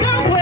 Come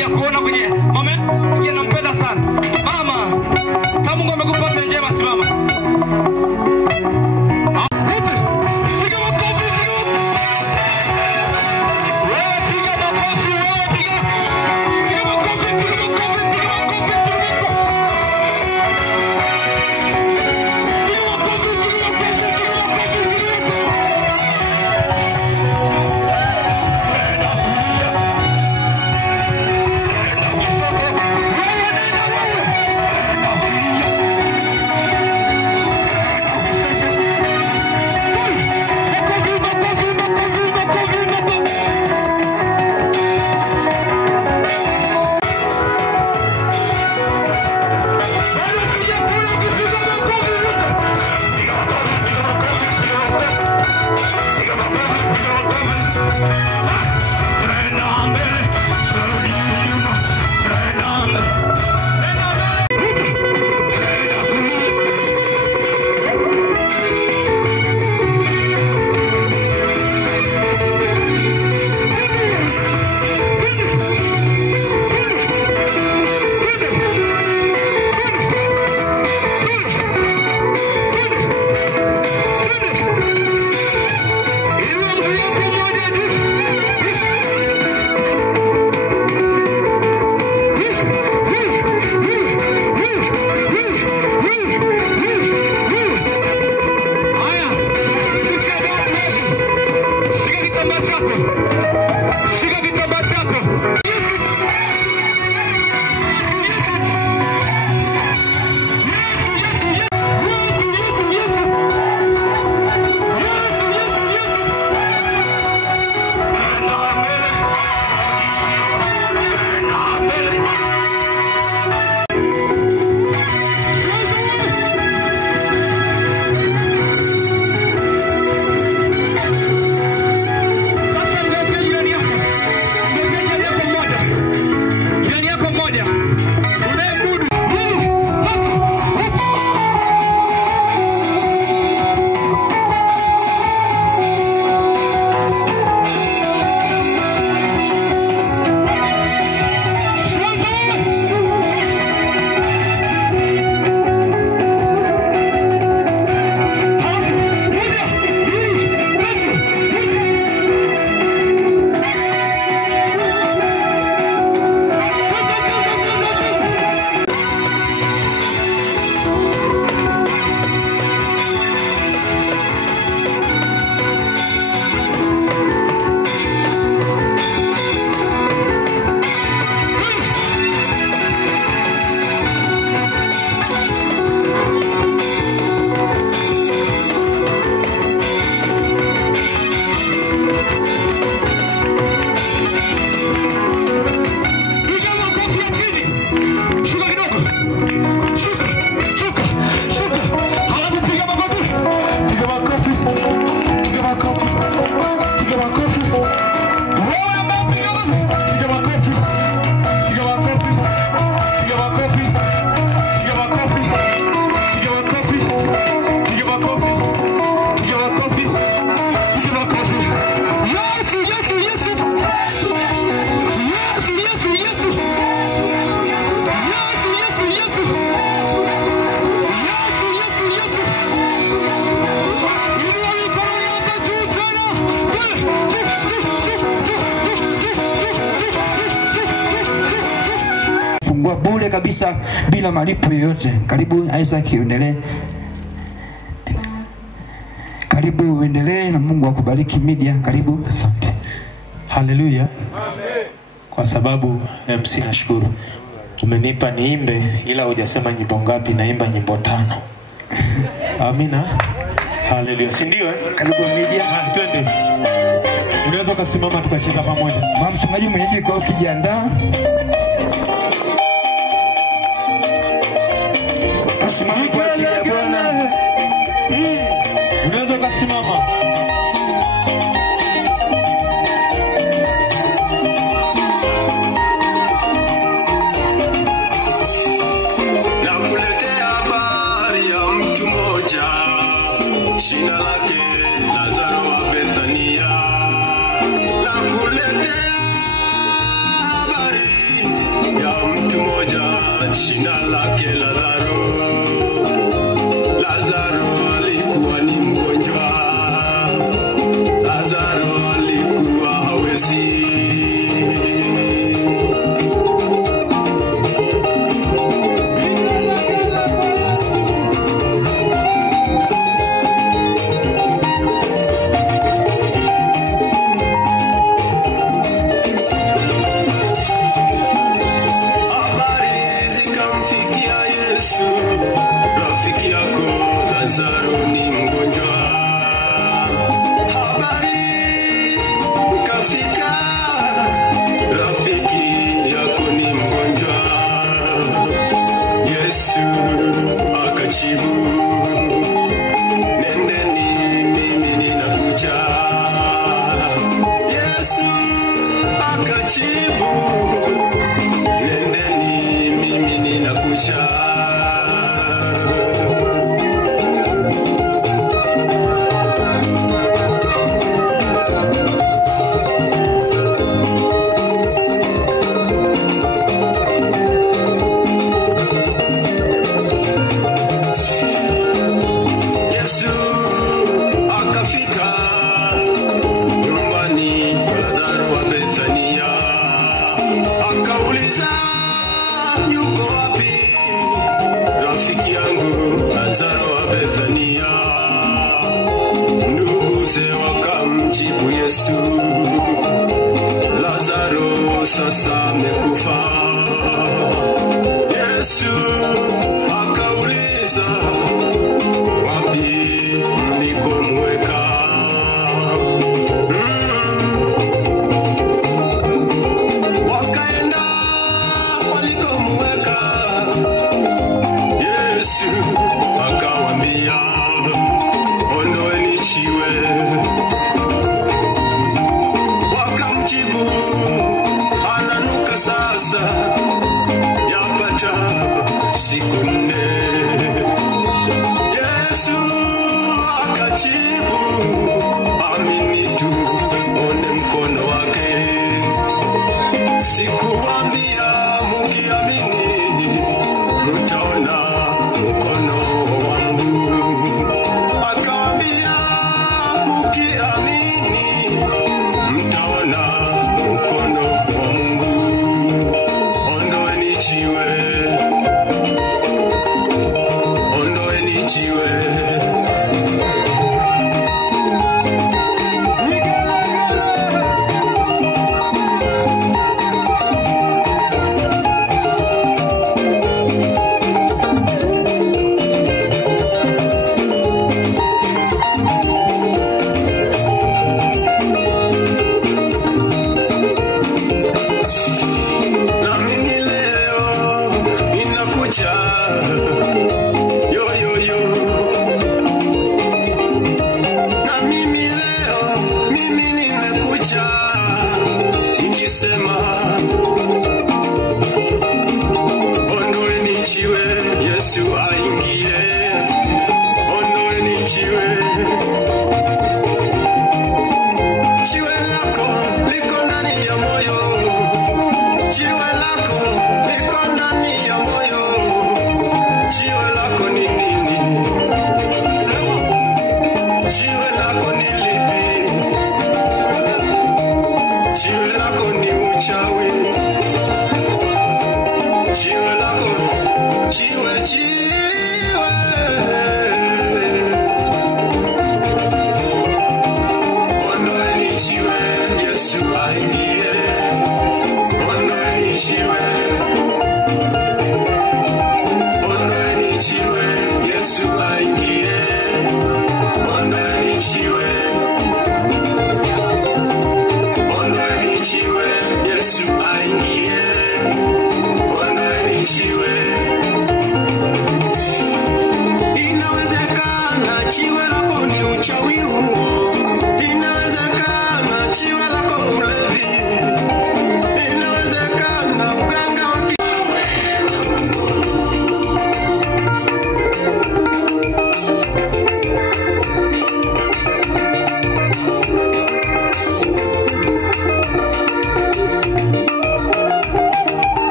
nafasi ya kuona kwenye moment. Yeye nampenda sana. Mama, kama Mungu amekupa afya njema, simama. Bure kabisa bila malipo yoyote. Karibu Isaac, uendelee. Karibu uendelee na Mungu akubariki media. Karibu. Asante. Haleluya. Amen. Kwa sababu MC nashukuru. Umenipa niimbe ila hujasema nyimbo ngapi, naimba nyimbo 5. Amina. Haleluya. Si ndio? Karibu media. Twende. Unaweza kusimama tukacheza pamoja. Mama mchungaji mwenyeji kwa ukijiandaa. Simama kwa ajili ya Bwana. Unaweza kusimama. Nakuletea habari ya mtu mmoja, jina lake Lazaro wa Bethania. Nakuletea habari shina lake Lazaro. Lazaro alikuwa ni mgonjwa, Lazaro alikuwa hawezi. Rafiki yako Lazaro ni mgonjwa, habari kafika. Rafiki yako ni mgonjwa, Yesu akajibu, nendeni mimi ninakuja. Yesu akajibu, nendeni mimi ninakuja. Lazaro wa Bethania, nduguze wakamjibu Yesu, Lazaro sasa amekufa. Yesu akauliza, wapi mlikomweka? Wakaenda walikomweka. Yesu akawambia, ondoeni jiwe. Wakamjibu, ananuka sasa, yapata siku 4. Yesu akajibu, amini tu, one mkono wake. Sikuambia mukiamini mutaona mkono wangu. Akawambia, mukiamini mtaona mkono wa Mungu. Ondoeni jiwe.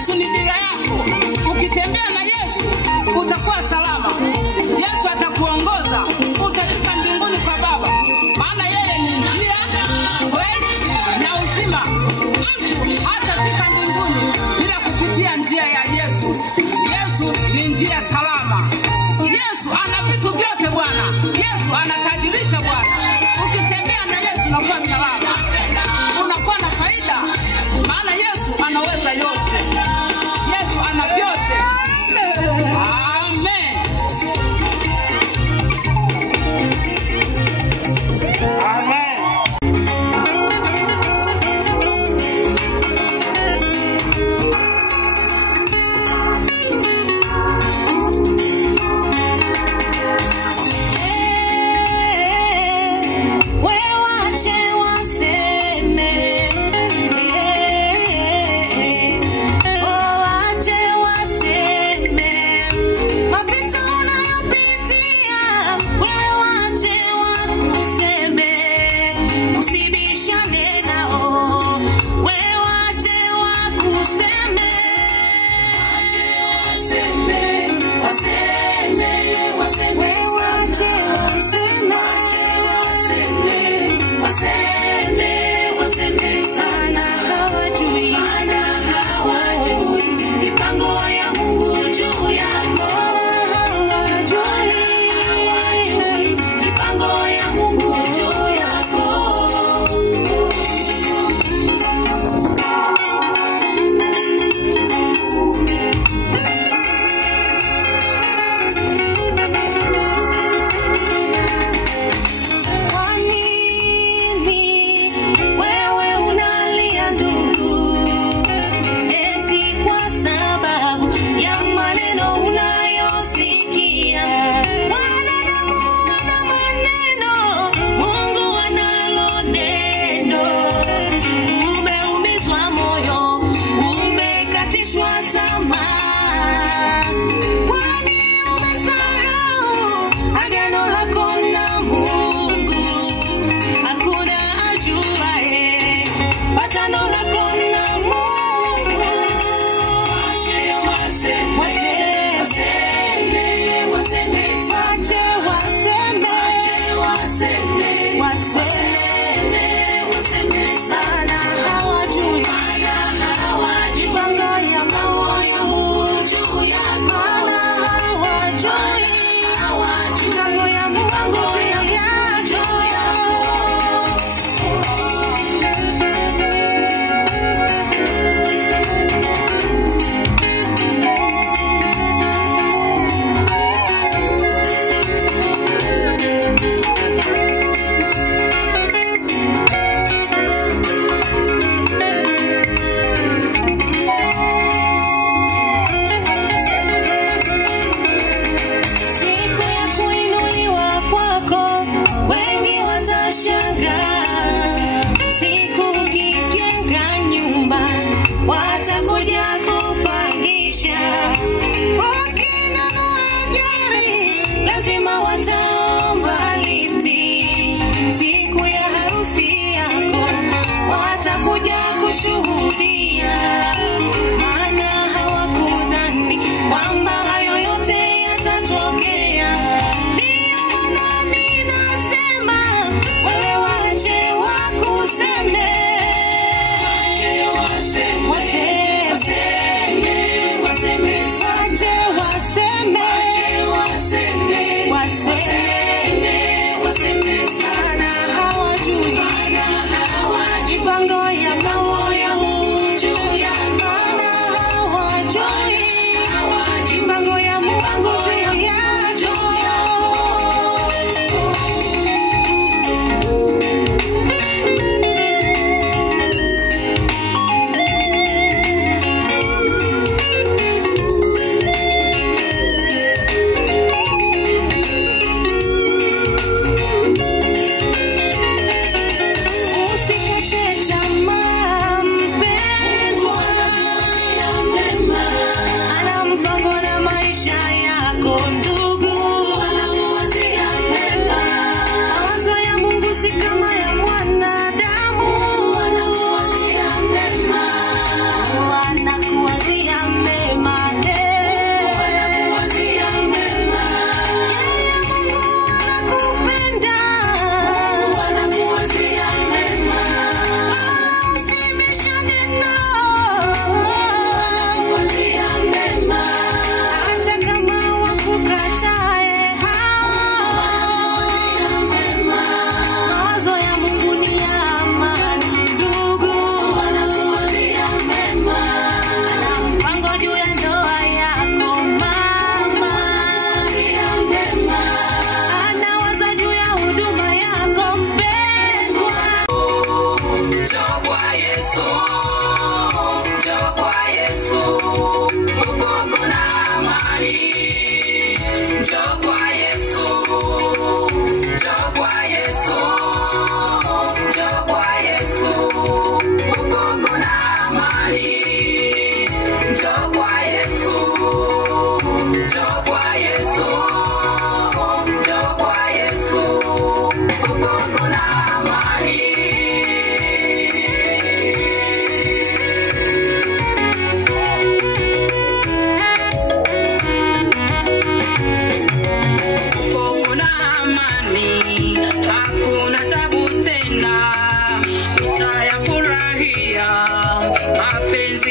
Yesu ni dira yako. Ukitembea na Yesu utakuwa salama. Yesu atakuongoza, utafika mbinguni kwa Baba. Maana yeye ni njia, kweli na uzima. Mtu hatafika mbinguni bila kupitia njia ya Yesu. Yesu ni njia salama. Yesu ana vitu vyote Bwana. Yesu anatajirisha Bwana. Ukitembea na Yesu unakuwa salama. Unakuwa na faida. Maana Yesu anaweza yote. Yesu ana vyote. Amen. Amen. Sana hawajui, mipango ya moyo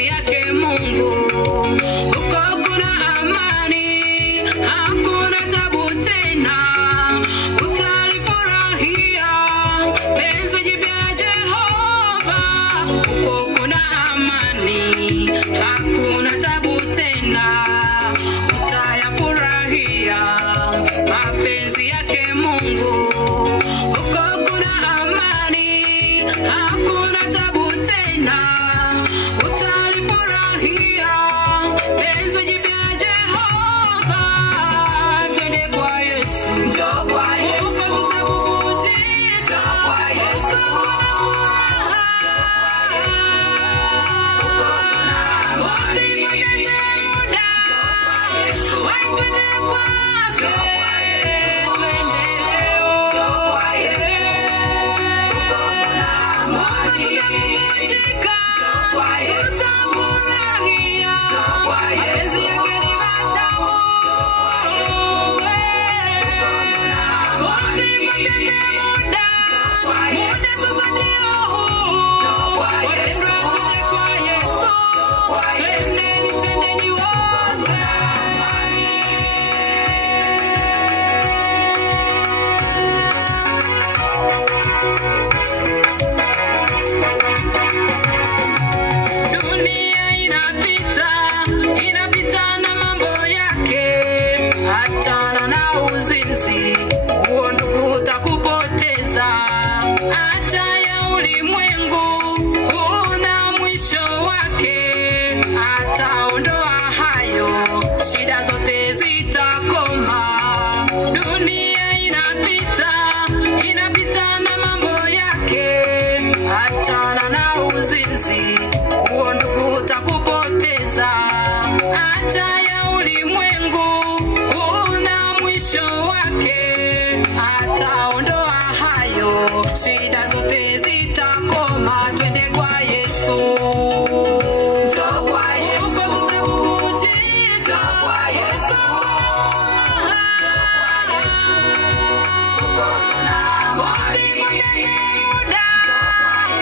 mapenzi yake Mungu. Huko kuna amani, hakuna tabu tena. Utalifurahia penzi jipya Jehova. Huko kuna amani, hakuna tabu tena. Utayafurahia mapenzi yake Mungu. Huko kuna amani, hakuna tabu tena. Utalifurahia penzi jipya Jehova. Twende kwa Yesu, njoo kwa Yesu, tutabubujika kwa Yesu. Dunia inapita na mambo yake. Achana na uzinzi, huo ndugu utakupoteza. Acha ya ulimwengu, huna mwisho wake. Ataondoa hayo, shida zote zitakoma. Dunia inapita na mambo yake. Achana na uzinzi, huo ndugu utakupoteza. Acha ya ulimwengu, huna mwisho wake. Ataondoa hayo, shida zote zitakoma. Twende kwa Yesu, njoo kwa Yesu, tutabubujika kwa Yesu.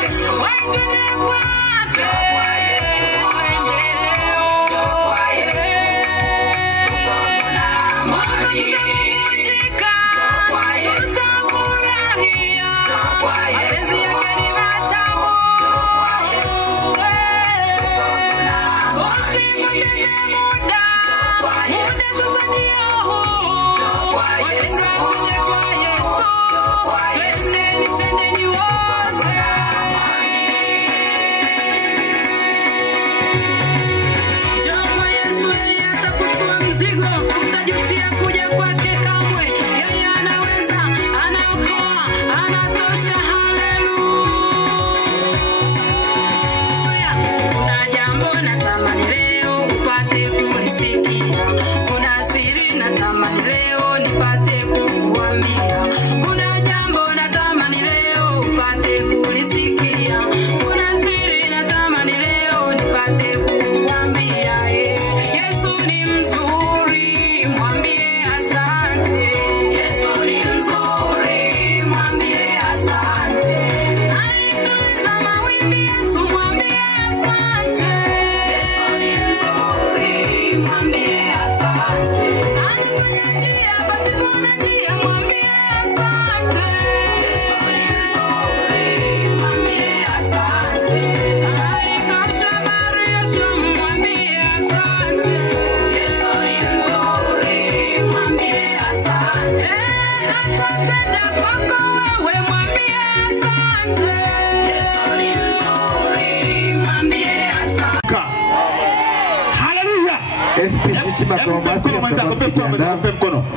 Usipoteze muda, waende kwake.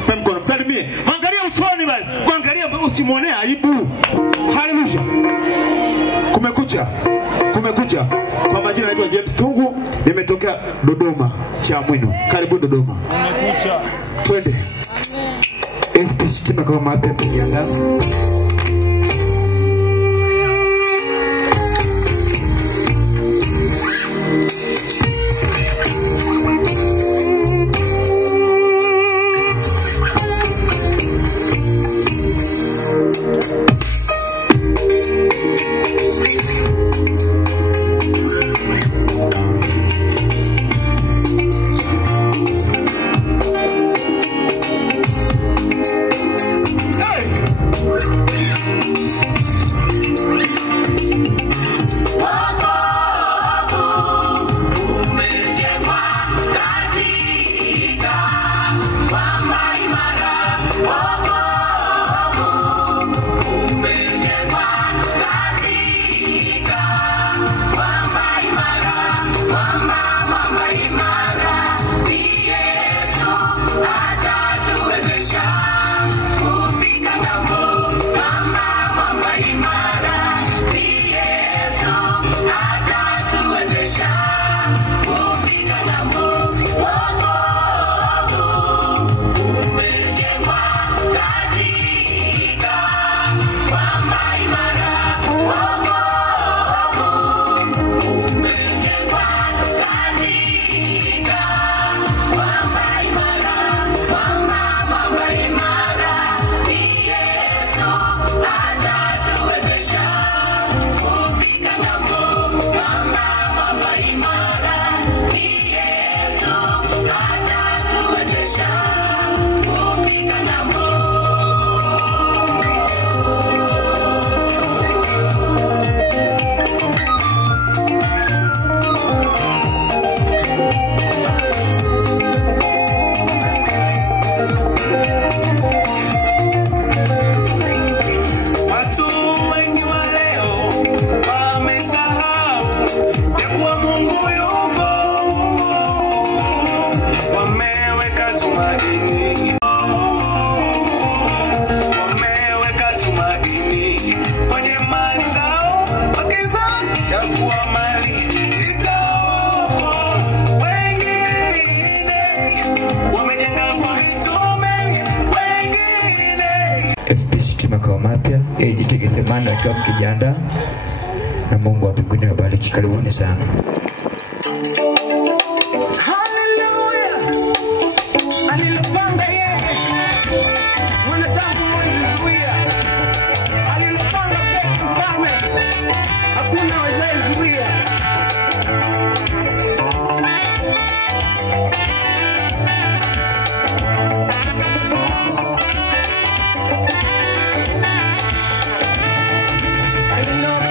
Mpe mkono, msalimie. Mwangalia usoni basi. Mwangalia, usimuonee aibu. Haleluya. Kumekucha. Kwa majina naitwa James Tungu, nimetokea Dodoma, Chamwino. Karibu Dodoma. Kumekucha. Twende. FPC timu kama mapya tujiandaa. Makao mapya Gethsemane wakiwa mkijiandaa, na Mungu wa mbinguni awabariki. Karibuni sana. I know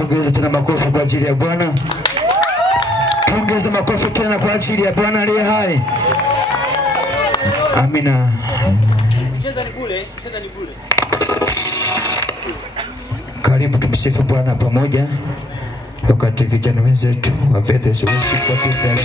Ongeza tena makofi kwa ajili ya Bwana. Ongeza makofi tena kwa ajili ya Bwana aliye hai. Amina. Karibu tumsifu Bwana pamoja. Wakati vijana wenzetu wa Bethel Worship wakiendelea.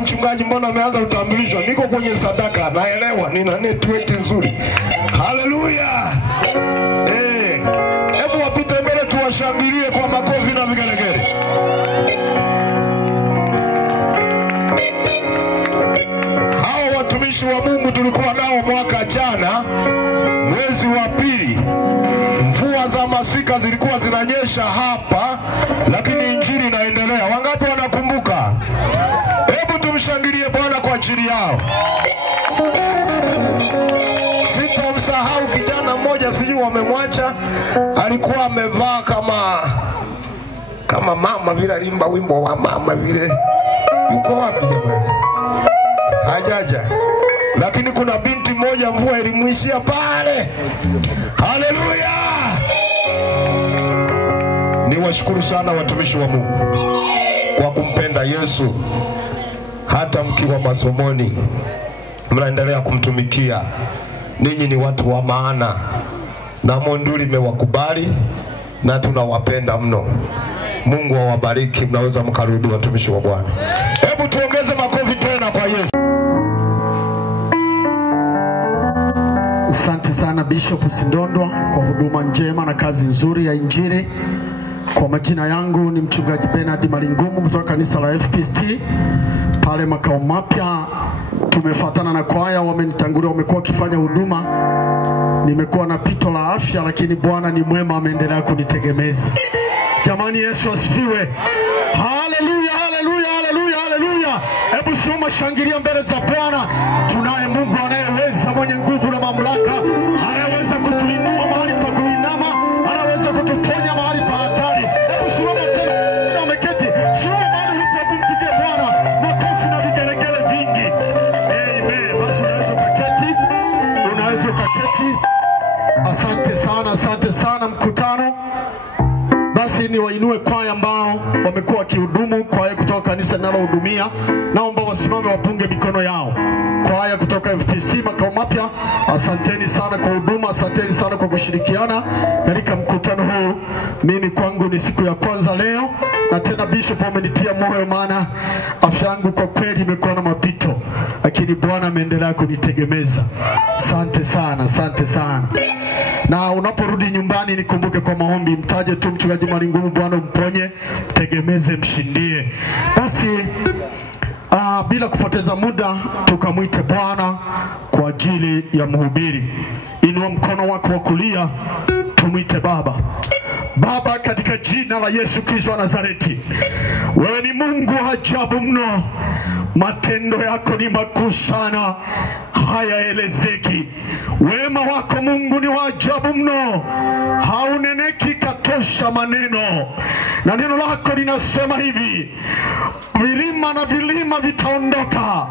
Mchungaji, mbona ameanza utambulisho? Niko kwenye sadaka, naelewa, nina network nzuri. Haleluya. Hebu wapite mbele tuwashangilie kwa makofi na vigelegele. Hao watumishi wa Mungu tulikuwa nao mwaka jana mwezi wa pili. Mvua za masika zilikuwa zinanyesha hapa, lakini injili inaendelea. Wangapi wanakumbuka? Hebu tumshangilie Bwana kwa ajili yao. Sitamsahau kijana mmoja, sijui wamemwacha, alikuwa amevaa kama mama vile, alimba wimbo wa mama vile. Yuko wapi jamani? Hajaja. Lakini kuna binti moja mvua ilimwishia pale. Haleluya. Niwashukuru sana watumishi wa Mungu kwa kumpenda Yesu. Hata mkiwa masomoni mnaendelea kumtumikia. Ninyi ni watu wa maana, na Monduli imewakubali na tunawapenda mno. Mungu awabariki. Mnaweza mkarudi watumishi wa Bwana. Hebu tuongeze makofi tena kwa Yesu. Asante sana Bishop Sindondwa kwa huduma njema na kazi nzuri ya injili. Kwa majina yangu ni mchungaji Bernard Malingumu kutoka kanisa la FPST pale makao mapya. Tumefuatana na kwaya, wamenitangulia, wamekuwa wakifanya huduma. Nimekuwa na pito la afya, lakini Bwana ni mwema, ameendelea kunitegemeza. Jamani, Yesu asifiwe. Haleluya, haleluya, haleluya, haleluya. Hebu simama, shangilia mbele za Bwana. Tunaye Mungu anayeweza, mwenye nguvu na mamlaka, anayeweza kutuinua mahali pa kuinama, anaweza kutuponya mahali pa hatari. Hebu simama tena, umeketi, simama mahali ulipo, mpige Bwana makofi na vigelegele vingi. Amen. Basi unaweza ukaketi, unaweza ukaketi. Asante sana, asante sana mkutano. Basi ni wainue kwaya ambao wamekuwa wakihudumu, kwaya kutoka kanisa linalohudumia. Naomba wasimame wapunge mikono yao. Kwaya kutoka FPC makao mapya, asanteni sana kwa huduma, asanteni sana kwa kushirikiana katika mkutano huu. Mimi kwangu ni siku ya kwanza leo, na tena Bishop amenitia moyo, maana afya yangu kwa kweli imekuwa na mapito, lakini Bwana ameendelea kunitegemeza. Asante sana, asante sana. Na unaporudi nyumbani nikumbuke kwa maombi, mtaje tu mchungaji Malingumu, Bwana mponye, mtegemeze, mshindie. Basi bila kupoteza muda tukamwite Bwana kwa ajili ya mhubiri. Inua mkono wako wa kulia, tumwite Baba. Baba, katika jina la Yesu Kristo wa Nazareti, wewe ni Mungu ajabu mno. Matendo yako ni makuu sana, hayaelezeki. Wema wako Mungu ni wa ajabu mno, hauneneki katosha maneno. Na neno lako linasema hivi: vilima na vilima vitaondoka,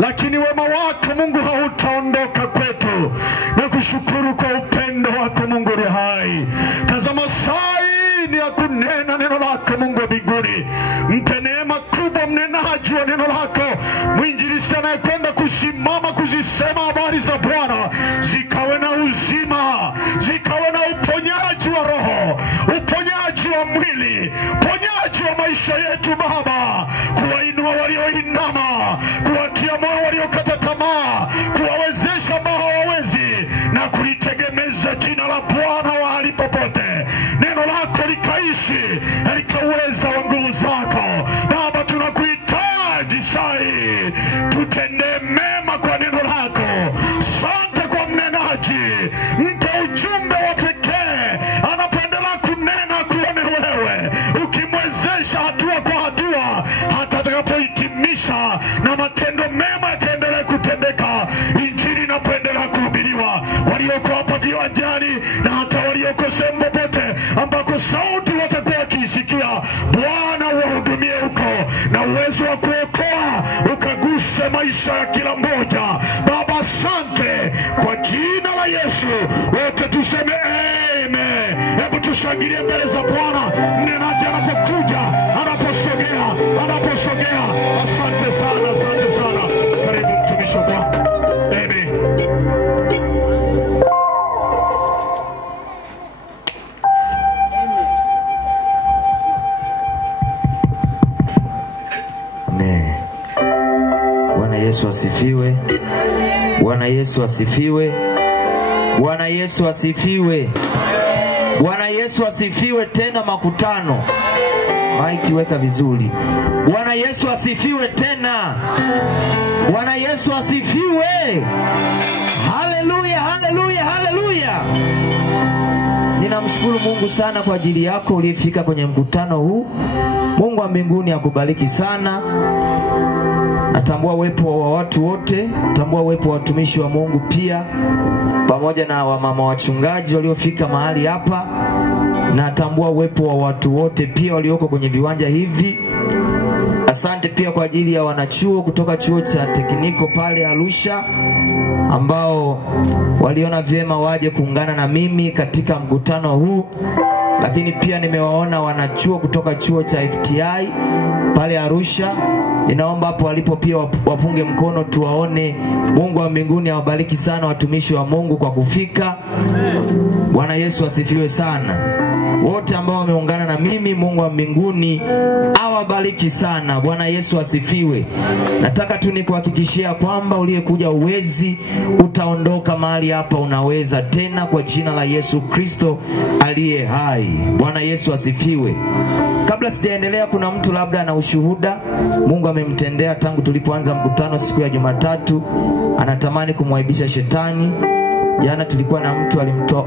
lakini wema wako Mungu hautaondoka kwetu. Na kushukuru kwa upendo wako Mungu ni hai. Tazama sai ni ya kunena neno lako Mungu wa mbinguni. Mpe neema kubwa mnenaji wa neno lako, mwinjilisti anayekwenda kusimama kuzisema habari za Bwana, zikawe na uzima, zikawe na uponyaji wa roho, uponyaji wa mwili, uponyaji wa maisha yetu Baba, kuwainua walioinama, kuwatia moyo waliokata tamaa, kuwawezesha ambao hawawezi, na kulitegemeza jina la Bwana mahali popote. Neno lako likaishi na likaweza wa nguvu zako Baba. Tunakuhitaji sai, tutendee mema kwa neno lako. Asante kwa mnenaji, mpe ujumbe wa pekee anapoendelea kunena, kuone wewe ukimwezesha hatua kwa hatua, hata atakapohitimisha na matendo mema yakaendelea kutendeka, injili inapoendelea kuhubiriwa. Walioko hapa viwanjani na hata walioko sehemu popote ambako sauti watakuwa wakiisikia, Bwana wahudumie huko, na uwezo wa kuokoa ukaguse maisha ya kila mmoja Baba. Asante kwa jina la Yesu, wote tuseme amen. Hebu tushangilie mbele za Bwana mnenaji anapokuja, anaposogea, anaposogea. Asante sana, asante sana. Karibu mtumishi wa Bwana. Amen. Amen. Yesu asifiwe. Bwana Yesu asifiwe. Bwana Yesu asifiwe. Bwana Yesu asifiwe tena makutano. Maiki weka vizuri. Bwana Yesu asifiwe tena. Bwana Yesu asifiwe. Haleluya, haleluya, haleluya. Ninamshukuru Mungu sana kwa ajili yako uliyefika kwenye mkutano huu. Mungu wa mbinguni akubariki sana. Natambua uwepo wa watu wote, natambua uwepo wa watumishi wa Mungu pia, pamoja na wamama wachungaji waliofika mahali hapa. Natambua uwepo wa watu wote pia walioko kwenye viwanja hivi. Asante pia kwa ajili ya wanachuo kutoka chuo cha tekniko pale Arusha ambao waliona vyema waje kuungana na mimi katika mkutano huu. Lakini pia nimewaona wanachuo kutoka chuo cha FTI pale Arusha. Ninaomba hapo walipo pia wapunge mkono tuwaone. Mungu wa mbinguni awabariki sana watumishi wa Mungu kwa kufika. Bwana Yesu asifiwe sana. Wote ambao wameungana na mimi, Mungu wa mbinguni awabariki sana. Bwana Yesu asifiwe. Nataka tu nikuhakikishia kwamba uliyekuja uwezi, utaondoka mahali hapa unaweza tena kwa jina la Yesu Kristo aliye hai. Bwana Yesu asifiwe. Kabla sijaendelea, kuna mtu labda ana ushuhuda Mungu amemtendea tangu tulipoanza mkutano siku ya Jumatatu, anatamani kumwaibisha shetani. Jana tulikuwa na mtu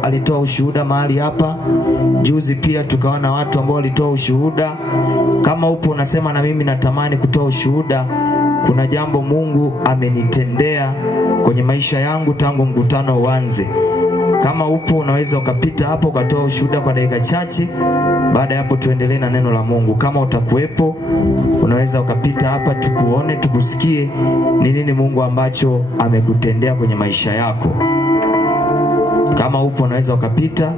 alitoa ushuhuda mahali hapa. Juzi pia tukaona watu ambao walitoa ushuhuda. Kama upo unasema na mimi natamani kutoa ushuhuda, kuna jambo Mungu amenitendea kwenye maisha yangu tangu mkutano uanze. Kama upo unaweza ukapita hapo ukatoa ushuhuda kwa dakika chache. Baada ya hapo tuendelee na neno la Mungu. Kama utakuwepo unaweza ukapita hapa tukuone, tukusikie ni nini Mungu ambacho amekutendea kwenye maisha yako. Kama upo unaweza ukapita.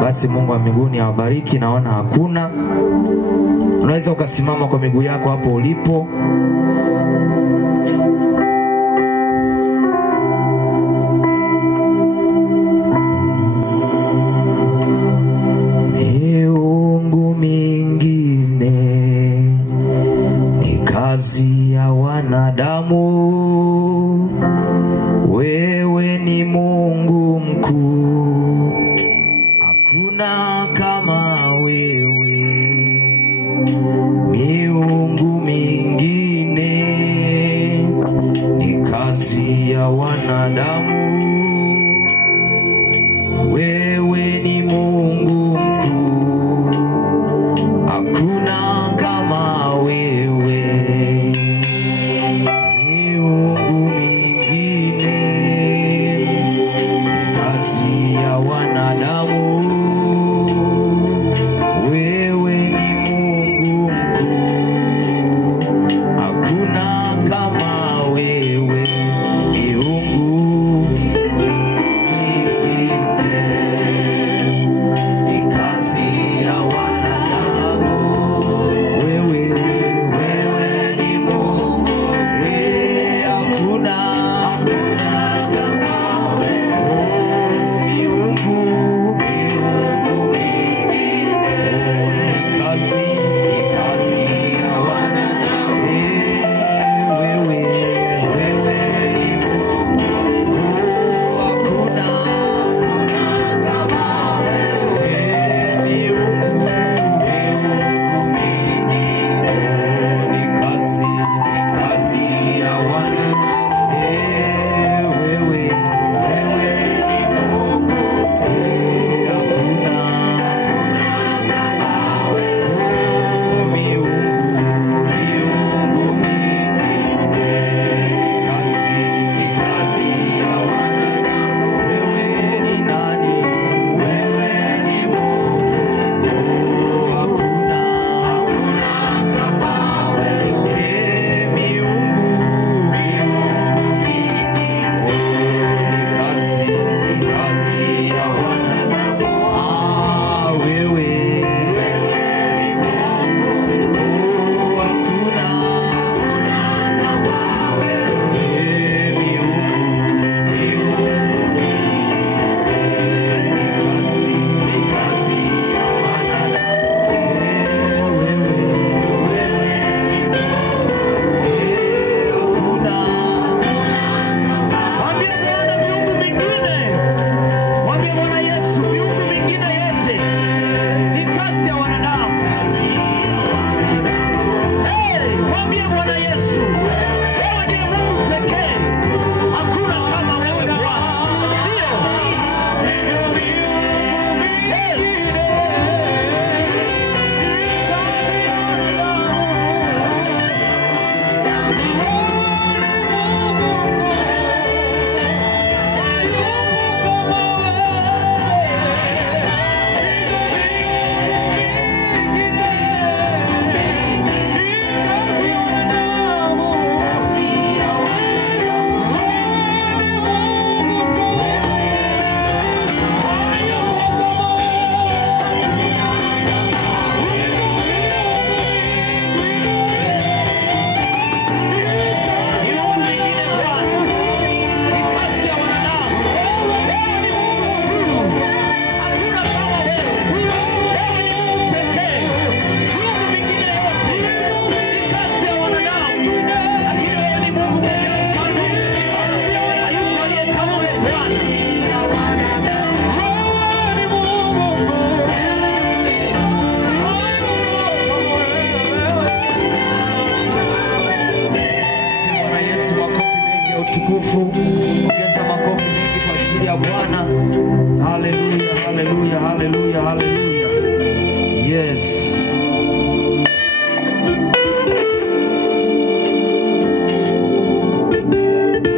Basi Mungu wa mbinguni awabariki. Naona hakuna. Unaweza ukasimama kwa miguu yako hapo ulipo. Miungu mingine ni kazi ya wanadamu. Wewe ni Mungu mkuu, hakuna kama wewe. Miungu mingine ni kazi ya wanadamu. Wewe ni Mungu mkuu, hakuna kama wewe. Miungu mingine ni kazi ya wanadamu. Wewe ni Mungu mkuu, hakuna kama wewe. Miungu ni kazi ya wanadamu. Wewe ni Mungu, hakuna kama wewe. Miungu ni kazi ya wanadamu. Wewe utukufu. Ongeza makofi mengi kwa ajili ya Bwana. Haleluya, haleluya, haleluya, haleluya. Yes.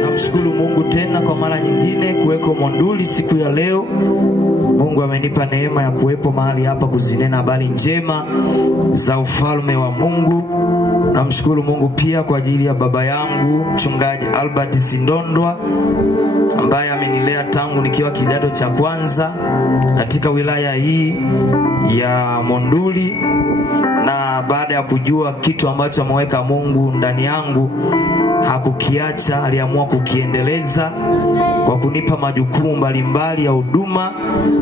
Namshukuru Mungu tena kwa mara nyingine kuweko Monduli siku ya leo. Mungu amenipa neema ya kuwepo mahali hapa kuzinena habari njema za ufalme wa Mungu. Namshukuru Mungu pia kwa ajili ya baba yangu Mchungaji Albert Sindondwa ambaye amenilea tangu nikiwa kidato cha kwanza katika wilaya hii ya Monduli, na baada ya kujua kitu ambacho ameweka Mungu ndani yangu hakukiacha, aliamua kukiendeleza kwa kunipa majukumu mbalimbali ya huduma.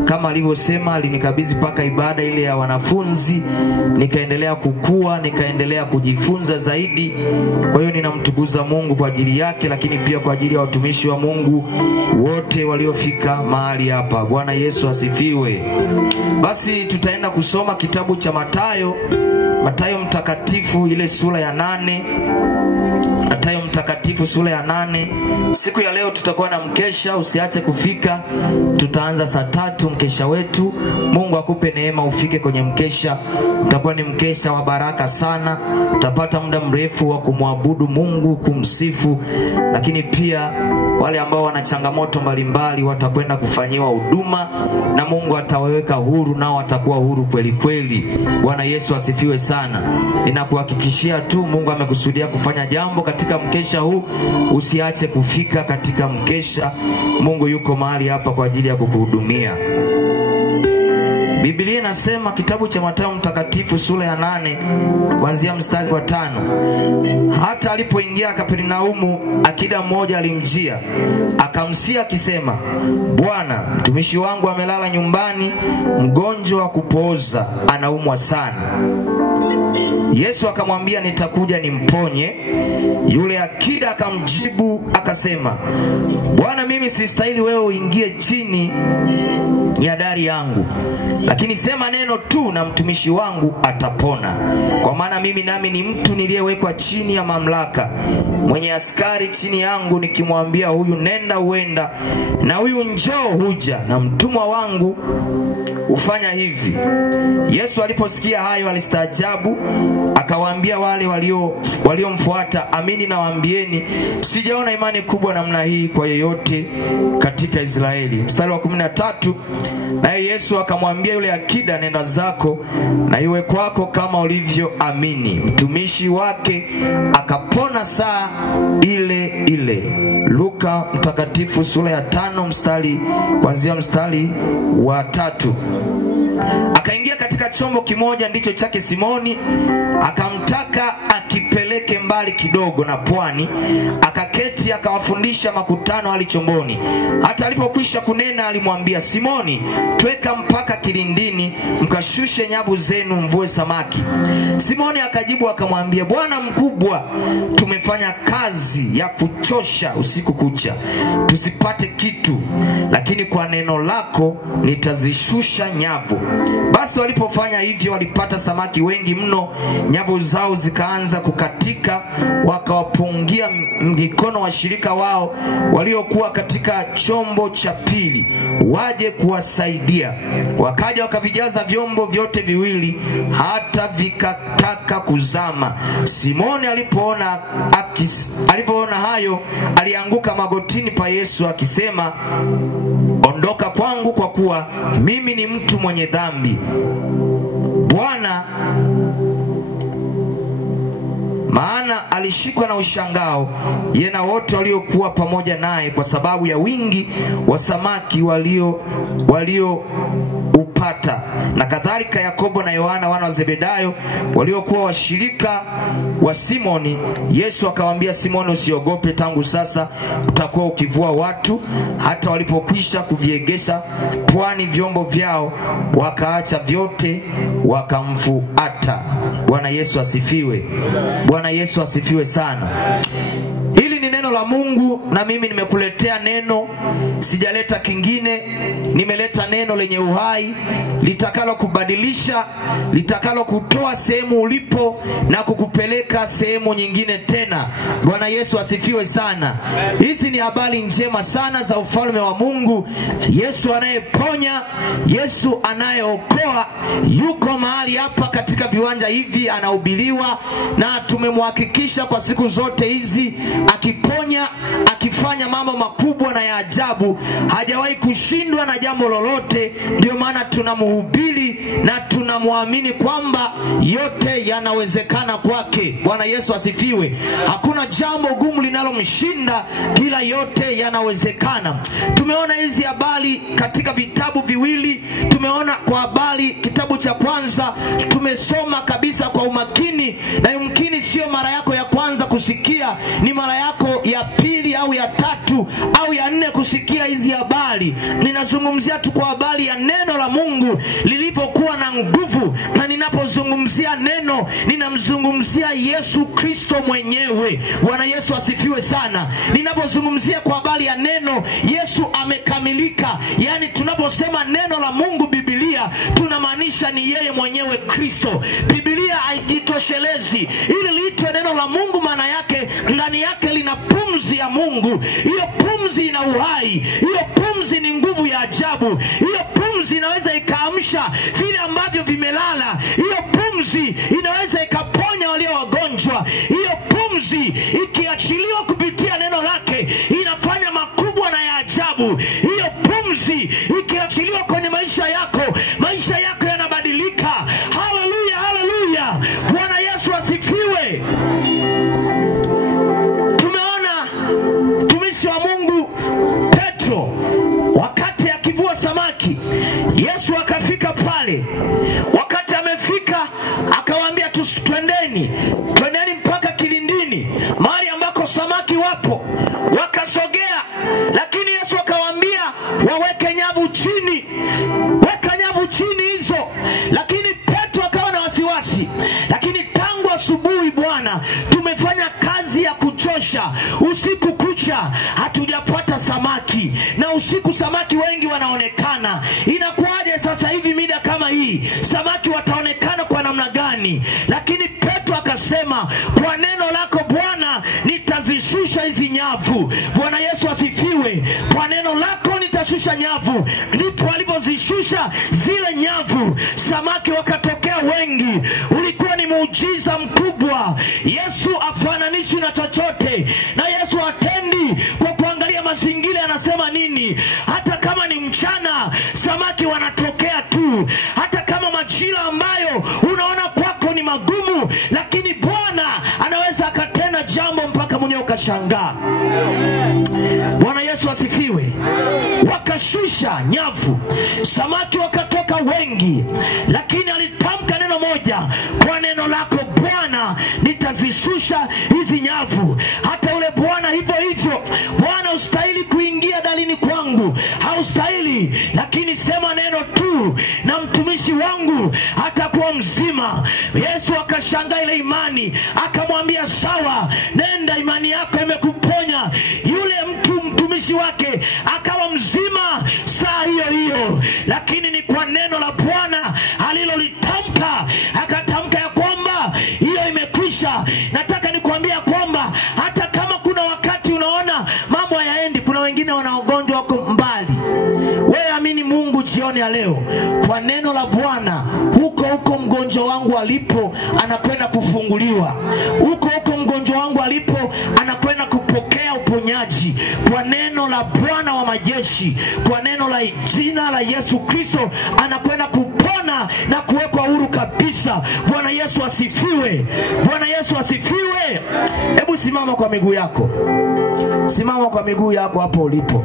Kama alivyosema, alinikabidhi paka ibada ile ya wanafunzi, nikaendelea kukua, nikaendelea kujifunza zaidi. Kwa hiyo ninamtukuza Mungu kwa ajili yake, lakini pia kwa ajili ya watumishi wa Mungu wote waliofika mahali hapa. Bwana Yesu asifiwe. Basi tutaenda kusoma kitabu cha Mathayo mtakatifu ile sura ya 8. Mathayo mtakatifu sura ya 8. Siku ya leo tutakuwa na mkesha, usiache kufika. Tutaanza saa 3 mkesha wetu. Mungu akupe neema ufike kwenye mkesha. Utakuwa ni mkesha wa baraka sana. Utapata muda mrefu wa kumwabudu Mungu, kumsifu, lakini pia wale ambao wana changamoto mbalimbali watakwenda kufanyiwa huduma na Mungu atawaweka huru, nao watakuwa huru kweli kweli. Bwana Yesu asifiwe sana. Ninakuhakikishia tu Mungu amekusudia kufanya jambo katika mkesha huu. Usiache kufika katika mkesha. Mungu yuko mahali hapa kwa ajili ya kukuhudumia. Biblia inasema kitabu cha Mathayo mtakatifu sura ya 8 kuanzia mstari wa 5. Hata alipoingia Kapernaumu, akida mmoja alimjia, akamsia akisema, Bwana, mtumishi wangu amelala nyumbani, mgonjwa wa kupooza, anaumwa sana. Yesu akamwambia, nitakuja nimponye. Yule akida akamjibu akasema, Bwana, mimi sistahili wewe uingie chini ya dari yangu, lakini sema neno tu na mtumishi wangu atapona. Kwa maana mimi nami ni mtu niliyewekwa chini ya mamlaka, mwenye askari chini yangu, nikimwambia huyu nenda uenda, na huyu njoo huja, na mtumwa wangu ufanya hivi. Yesu aliposikia hayo alistaajabu, akawaambia wale waliomfuata, amini nawaambieni, sijaona imani kubwa namna hii kwa yeyote katika Israeli. Mstari wa 13, naye Yesu akamwambia yule akida, nenda zako na iwe kwako kama ulivyoamini. Mtumishi wake akapona saa ile ile. Luka mtakatifu sura ya 5 kuanzia mstari wa 3. Akaingia katika chombo kimoja ndicho chake Simoni, akamtaka akipeleke mbali kidogo na pwani. Akaketi akawafundisha makutano hali chomboni. Hata alipokwisha kunena alimwambia, Simoni, tweka mpaka kilindini, mkashushe nyavu zenu mvue samaki. Simoni akajibu akamwambia, Bwana mkubwa, tumefanya kazi ya kuchosha usiku kucha, tusipate kitu, lakini kwa neno lako nitazishusha nyavu. Basi walipofanya hivyo walipata samaki wengi mno, nyavu zao zikaanza kukatika. Wakawapungia mikono washirika wao waliokuwa katika chombo cha pili waje kuwasaidia. Wakaja wakavijaza vyombo vyote viwili hata vikataka kuzama. Simoni alipoona hayo alianguka magotini pa Yesu akisema, ondoka kwangu, kwa kuwa mimi ni mtu mwenye dhambi, Bwana. Maana alishikwa na ushangao yeye na wote waliokuwa pamoja naye, kwa sababu ya wingi wa samaki walio upata. Na kadhalika Yakobo na Yohana wana wa Zebedayo waliokuwa washirika wa Simoni. Yesu akamwambia Simoni, usiogope, tangu sasa utakuwa ukivua watu. Hata walipokwisha kuviegesha pwani vyombo vyao, wakaacha vyote wakamfuata. Bwana Yesu asifiwe. Bwana Yesu asifiwe sana. Hili ni neno la la Mungu, na mimi nimekuletea neno, sijaleta kingine. Nimeleta neno lenye uhai, litakalo kubadilisha, litakalo kutoa sehemu ulipo na kukupeleka sehemu nyingine tena. Bwana Yesu asifiwe sana. Hizi ni habari njema sana za ufalme wa Mungu. Yesu anayeponya, Yesu anayeokoa yuko mahali hapa katika viwanja hivi, anahubiriwa, na tumemhakikisha kwa siku zote hizi akiponya, akifanya mambo makubwa na ya ajabu. Hajawahi kushindwa na jambo lolote. Ndio maana tunamhubiri na tunamwamini kwamba yote yanawezekana kwake. Bwana Yesu asifiwe. Hakuna jambo gumu linalomshinda, kila yote yanawezekana. Tumeona hizi habari katika vitabu viwili. Tumeona kwa habari kitabu cha kwanza, tumesoma kabisa kwa umakini, na yumkini sio mara yako ya kwanza kusikia, ni mara yako ya pili au ya tatu au ya nne kusikia hizi habari. Ninazungumzia tu kwa habari ya neno la Mungu lilivyokuwa na nguvu, na ninapozungumzia neno ninamzungumzia Yesu Kristo mwenyewe. Bwana Yesu asifiwe sana. Ninapozungumzia kwa habari ya neno, Yesu amekamilika. Yani tunaposema neno la Mungu Biblia, tunamaanisha ni yeye mwenyewe Kristo. Biblia haijitoshelezi. Ili liitwe neno la Mungu, maana yake ndani yake lina pumzi ya Mungu. Hiyo pumzi ina uhai. Hiyo pumzi ni nguvu ya ajabu. Hiyo pumzi inaweza ikaamsha vile ambavyo vimelala. Hiyo pumzi inaweza ikaponya walio wagonjwa. Hiyo pumzi ikiachiliwa kupitia neno lake inafanya makubwa na ya ajabu. Hiyo pumzi ikiachiliwa kwenye maisha yako, maisha yako yanabadilika. Haleluya, haleluya. Bwana Yesu asifiwe. Tumeona mtumishi wa Mungu Petro wakati akivua samaki, Yesu akafika pale. Wakati amefika akawaambia twendeni mpaka kilindini, mahali ambako samaki wapo. Wakasogea, lakini Yesu akawaambia waweke nyavu chini. Weka nyavu chini hizo. Lakini Petro akawa na wasiwasi. Lakini tangu asubuhi Bwana, tumefanya kazi ya kuchosha usiku kucha, hatujapata samaki, na usiku samaki wengi wanaonekana. Inakuwaje sasa hivi mida kama hii samaki wataonekana kwa namna gani? Lakini Petro akasema, kwa neno lako Bwana nitazishusha hizi nyavu. Bwana Yesu asifiwe. Kwa neno lako nitashusha nyavu. Ndipo alipozishusha zile nyavu, samaki wakatokea wengi. Ulikuwa ni muujiza mkubwa. Yesu afananishwi na chochote, na Yesu atendi kwa kuangalia mazingira anasema nini. Hata kama ni mchana, samaki wanatokea tu. Hata kama majira ambayo unaona kwako ni magumu, lakini Bwana anaweza akatenda jambo mpaka mwenyewe ukashangaa. Bwana Yesu asifiwe. Wakashusha nyavu, samaki wakatoka wengi, lakini alitamka neno moja, kwa neno lako Bwana nitazishusha hizi nyavu. Hata ule Bwana hivyo hivyo, Bwana ustahili kuingia dalini kwangu, haustahili, lakini sema neno tu na mtumishi wangu atakuwa mzima. Yesu akashangaa ile imani, akamwambia sawa, nenda, imani yako imekuponya. Yule mtumishi wake akawa mzima saa hiyo hiyo. Lakini ni kwa neno la Bwana alilolitamka, akatamka ya kwamba hiyo imekwisha. Nataka nikwambia kwamba hata kama kuna wakati unaona mambo hayaendi, kuna wengine wanaogonjwa wako mbali, wewe amini Mungu jioni ya leo, kwa neno la Bwana, huko mgonjwa wangu alipo anakwenda kufunguliwa. Huko mgonjwa wangu alipo anakwenda kupokea uponyaji kwa neno la Bwana wa majeshi. Kwa neno la jina la Yesu Kristo anakwenda kupona na kuwekwa huru kabisa. Bwana Yesu asifiwe. Bwana Yesu asifiwe. Hebu simama kwa miguu yako. Simama kwa miguu yako hapo ulipo.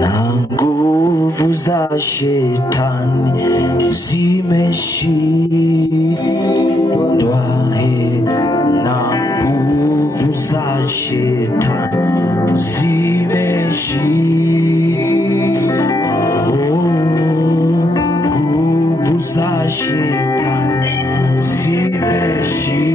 Na nguvu za shetani zimeshindwa, na nguvu za shetani zimeshindwa, nguvu za shetani zimeshindwa.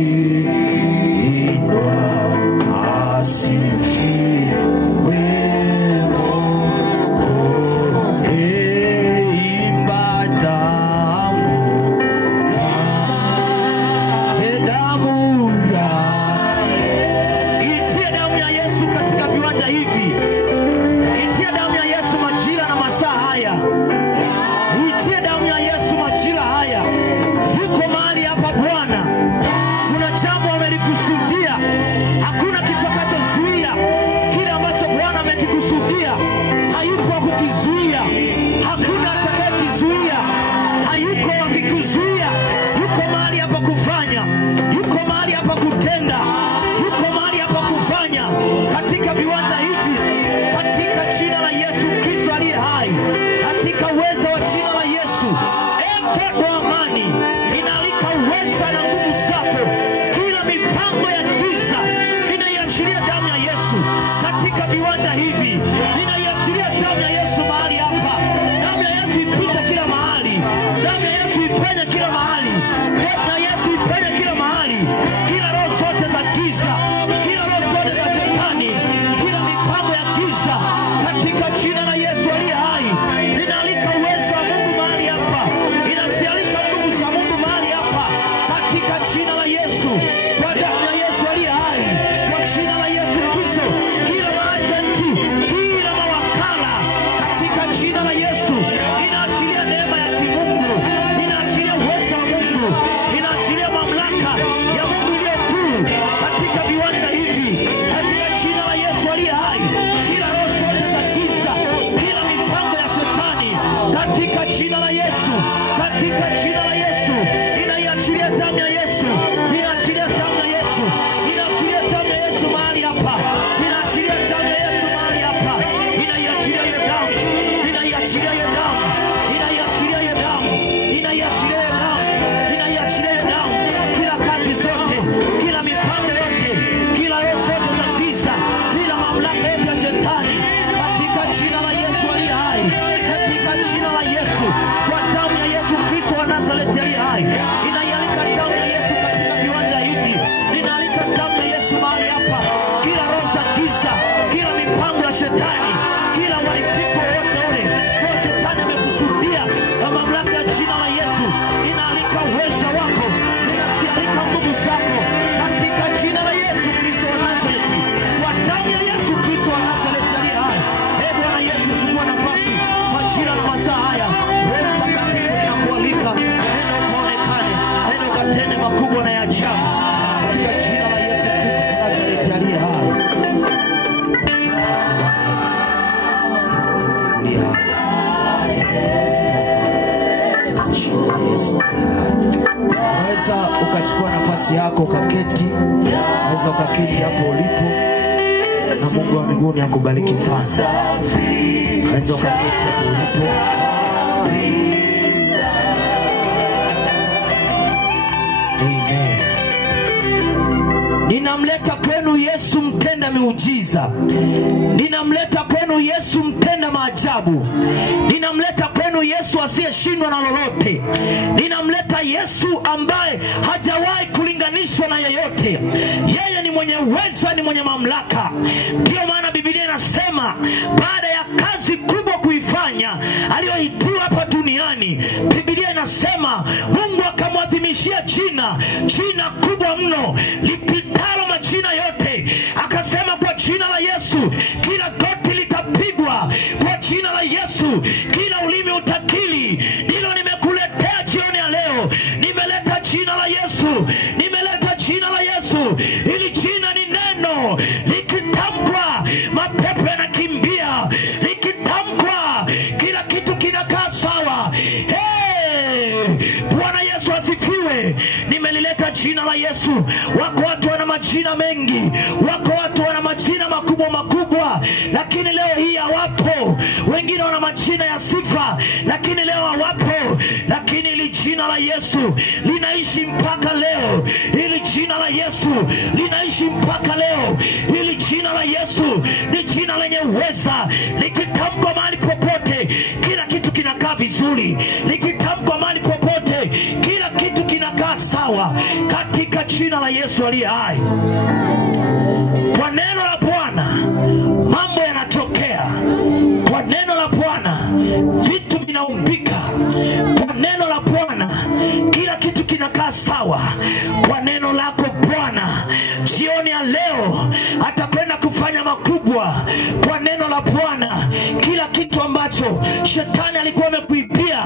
Yesu. Ninaachilia damu ya Yesu mahali hapa. Ninaachilia damu ya Yesu mahali hapa. Ninaiachilia hiyo damu. Ninaiachilia hiyo damu. Ninaiachilia hiyo damu. Ninaiachilia hiyo damu. Ninaiachilia hiyo damu. Kila kazi zote, kila mipango yote, kila roho zote za giza, kila mamlaka yote ya shetani, katika jina la Yesu aliye hai. Katika jina la Yesu, kwa damu ya Yesu Kristo wa Nazareti aliye hai. Ninaialika damu ya Yesu katika viwanja hivi. Ninaalika damu ya Yesu mahali hapa. Kila roho za giza, kila mipango ya shetani, kila uharibifu wote ule kwa shetani amekusudia, na mamlaka ya jina la Yesu, ninaalika uwezo wako, ninasialika nguvu zako katika jina la Yesu Kristo wa Nazareti. Kwa damu ya Yesu Kristo wa Nazareti aliye hai. Bwana Yesu, chukua nafasi majira na masaa haya. Roho Mtakatifu ninakualika, nenda uonekane, nenda ukatende makubwa na ya ajabu katika jina la Yesu Kristo wa Nazareti aliye hai. Unaweza ukachukua nafasi yako ukaketi. Unaweza ukaketi hapo ulipo, na Mungu wa mbinguni akubariki sana. Unaweza ukaketi hapo ulipo. Amen. Ninamleta kwenu Yesu mtenda miujiza. Ninamleta kwenu Yesu mtenda maajabu. Ninamleta kwenu Yesu asiyeshindwa na lolote. Ninamleta Yesu ambaye hajawahi kulinganishwa na yeyote. Yeye ni mwenye uwezo, ni mwenye mamlaka. Ndio maana Biblia inasema baada ya kazi kubwa kuifanya aliyoitiwa hapa duniani, Biblia inasema Mungu akamwadhimishia jina kubwa mno lipitalo majina yote. Akasema kwa jina la Yesu kila goti litapigwa, kwa jina la Yesu kila ulimi utakiri. Ndilo nimekuletea jioni ya leo. Nimeleta jina la Yesu. Nimeleta jina la Yesu. Hili jina ni neno. Likitamkwa mapepo yanakimbia. Likitamkwa kila kitu kinakaa sawa. Bwana Yesu asifiwe. Nimelileta jina la Yesu. Wako watu wana majina mengi, wako watu wana majina makubwa, lakini leo hii hawapo. Wengine wana majina ya sifa, lakini leo hawapo. Lakini hili jina la Yesu linaishi mpaka leo. Hili jina la Yesu linaishi mpaka leo. Hili jina la Yesu ni jina lenye uweza. Likitamkwa mahali popote, kila kitu kinakaa vizuri. Likitamkwa mahali popote, kila kitu kinakaa sawa katika jina la Yesu aliye hai. Kwa neno la Bwana mambo yanatokea. Kwa neno la Bwana vitu vinaumbika. Kwa neno la Bwana kila kitu kinakaa sawa. Kwa neno lako Bwana jioni ya leo atakwenda kufanya makubwa. Kwa neno la Bwana kila kitu ambacho shetani alikuwa amekuibia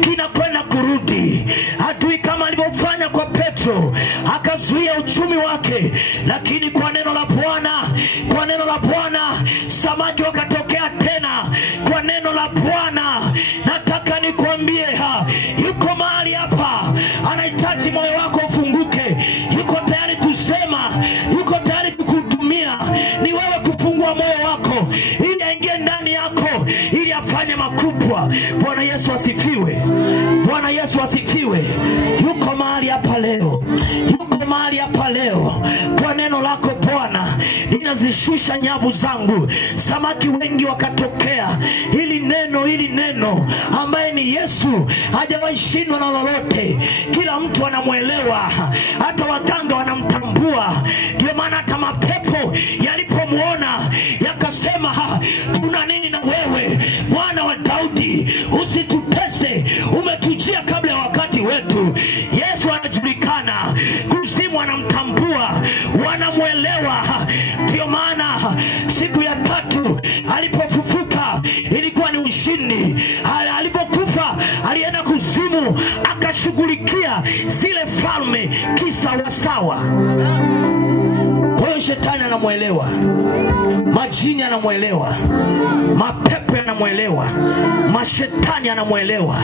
kinakwenda kurudi. Adui kama alivyofanya kwa Petro akazuia uchumi wake, lakini kwa neno la Bwana samaki wakatokea tena. Kwa neno la Bwana nataka nikwambie, yuko mahali hapa anahitaji moyo wako ufunguke. Yuko tayari kusema, yuko tayari kukuhudumia. Ni wewe kufungua moyo wako ili aingie ndani yako, ili afanye makubwa. Bwana Yesu asifiwe. Bwana Yesu asifiwe. Yuko mahali hapa leo. Yuko mahali hapa leo. Kwa neno lako Bwana ninazishusha nyavu zangu. Samaki wengi wakatokea. Hili neno ambaye ni Yesu hajawahi shindwa na lolote. Kila mtu anamuelewa, hata waganga wanamtambua. Ndio maana hata mapepo yalipomuona yakasema, tuna nini na wewe mwana wa Daudi? Usitutese, umetujia kabla ya wakati wetu. Yesu anajulikana, kuzimu wanamtambua, wanamuelewa. Ndio maana siku ya tatu alipofufuka ilikuwa ni ushindi. Alipokufa alienda kuzimu akashughulikia zile falme kisawasawa. Kwa hiyo shetani anamuelewa, majini anamuelewa, mapepo yanamuelewa, mashetani anamuelewa,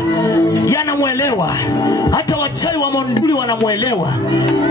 yanamuelewa. Hata wachawi wa Monduli wanamuelewa,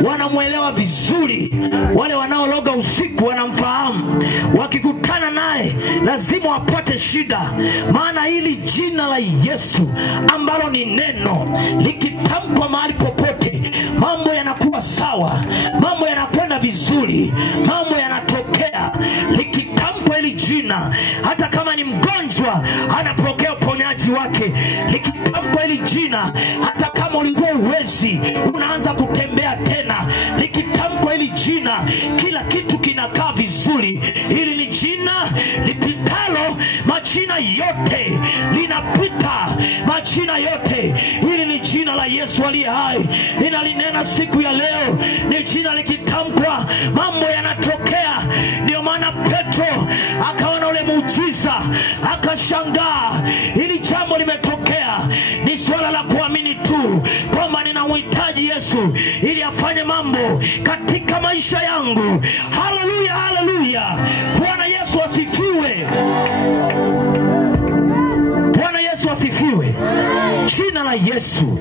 wanamuelewa vizuri. Wale wanaologa usiku wanamfahamu, wakikutana naye lazima wapate shida. Maana hili jina la Yesu ambalo ni neno, likitamkwa mahali popote mambo yanakuwa sawa, mambo yanakwenda vizuri, mambo yanatokea. Likitamkwa hili jina, hata kama ni mgonjwa anapokea uponyaji wake. Likitamkwa hili jina, hata kama ulikuwa uwezi unaanza kutembea tena. Likitamkwa hili jina, kila kitu kinakaa vizuri. Hili ni jina lipitalo majina yote, linapita majina yote. Hili ni jina la Yesu aliye hai. Ninalinena siku ya leo, ni jina likitamkwa mambo yanatokea. Ndio maana Petro akaona ule muujiza, akashangaa. Hili jambo limetokea, ni swala la kuamini tu kwamba ninamhitaji Yesu ili afanye mambo katika maisha yangu. Haleluya, haleluya. Bwana Yesu asifiwe. Bwana Yesu asifiwe. Jina la Yesu,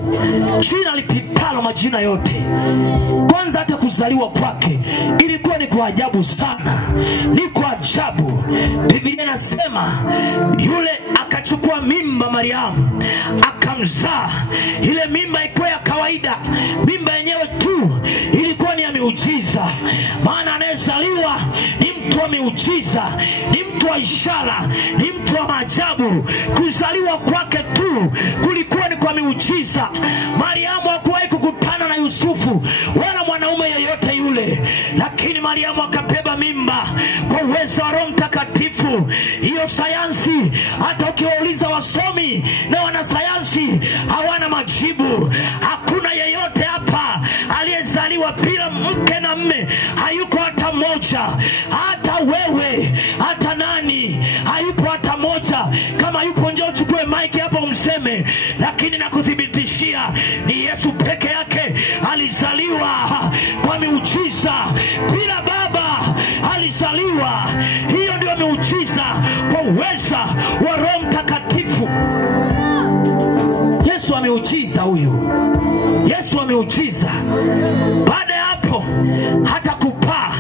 jina lipitalo majina yote. Kwanza hata kuzaliwa kwake ilikuwa ni kwa ajabu sana, ni kwa ajabu. Biblia inasema yule akachukua mimba Mariamu, akamzaa. Ile mimba ilikuwa ya kawaida, mimba yenyewe tu ilikuwa ni ya miujiza. Maana anayezaliwa ni mtu wa miujiza, ni mtu wa ishara, ni mtu wa maajabu. Kuzaliwa kwake tu kulikuwa ni kwa miujiza. Mariamu hakuwahi kukutana na Yusufu wala mwanaume yeyote yule, lakini Mariamu akabeba mimba kwa uwezo wa Roho Mtakatifu. Hiyo sayansi, hata ukiwauliza wasomi na wanasayansi hawana majibu. Hakuna yeyote hapa aliyezaliwa bila mke na mme, hayuko hata mmoja. Hata wewe, hata nani, hayupo hata mmoja. Kama yupo njoo chukue mic hapo umseme. Lakini nakuthibitishia ni Yesu peke yake alizaliwa kwa miujiza, bila baba alizaliwa. Hiyo ndio miujiza kwa uweza wa Roho Mtakatifu. Yesu ameujiza huyu. Yesu ameujiza. Baada ya hapo hata kupaa,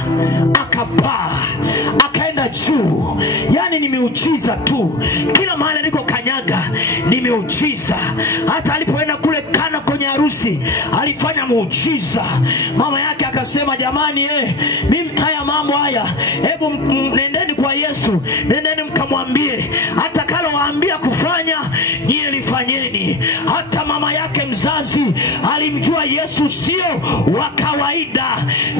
akapaa, akaenda juu. Yani ni miujiza tu. Kila mahali aliko kanyaga ni miujiza. Hata alipoenda kule Kana kwenye harusi alifanya muujiza. Mama yake akasema, jamani mimi haya mambo haya, hebu nendeni kwa Yesu, nendeni mkamwambie atakalo waambia kufanya nyie lifanyeni. Hata mama yake mzazi alimjua Yesu sio wa kawaida.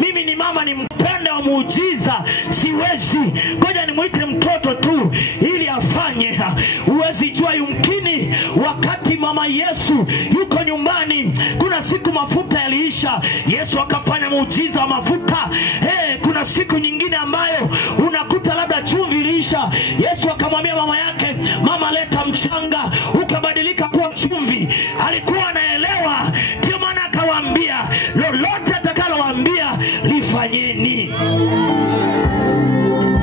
Mimi ni mama, ni mpende wa muujiza, siwezi ngoja nimuite mtoto tu ili afanye. Uwezi jua, yumkini wakati mama Yesu yuko nyumbani, kuna siku mafuta yaliisha, Yesu akafanya muujiza wa mafuta. Kuna siku nyingine ambayo unakuta labda chumvi iliisha, Yesu akamwambia mama yake, mama leta mchanga, ukabadilika kuwa chumvi. Alikuwa anaelewa, ndio maana akawaambia lolote atakalowaambia lifanyeni.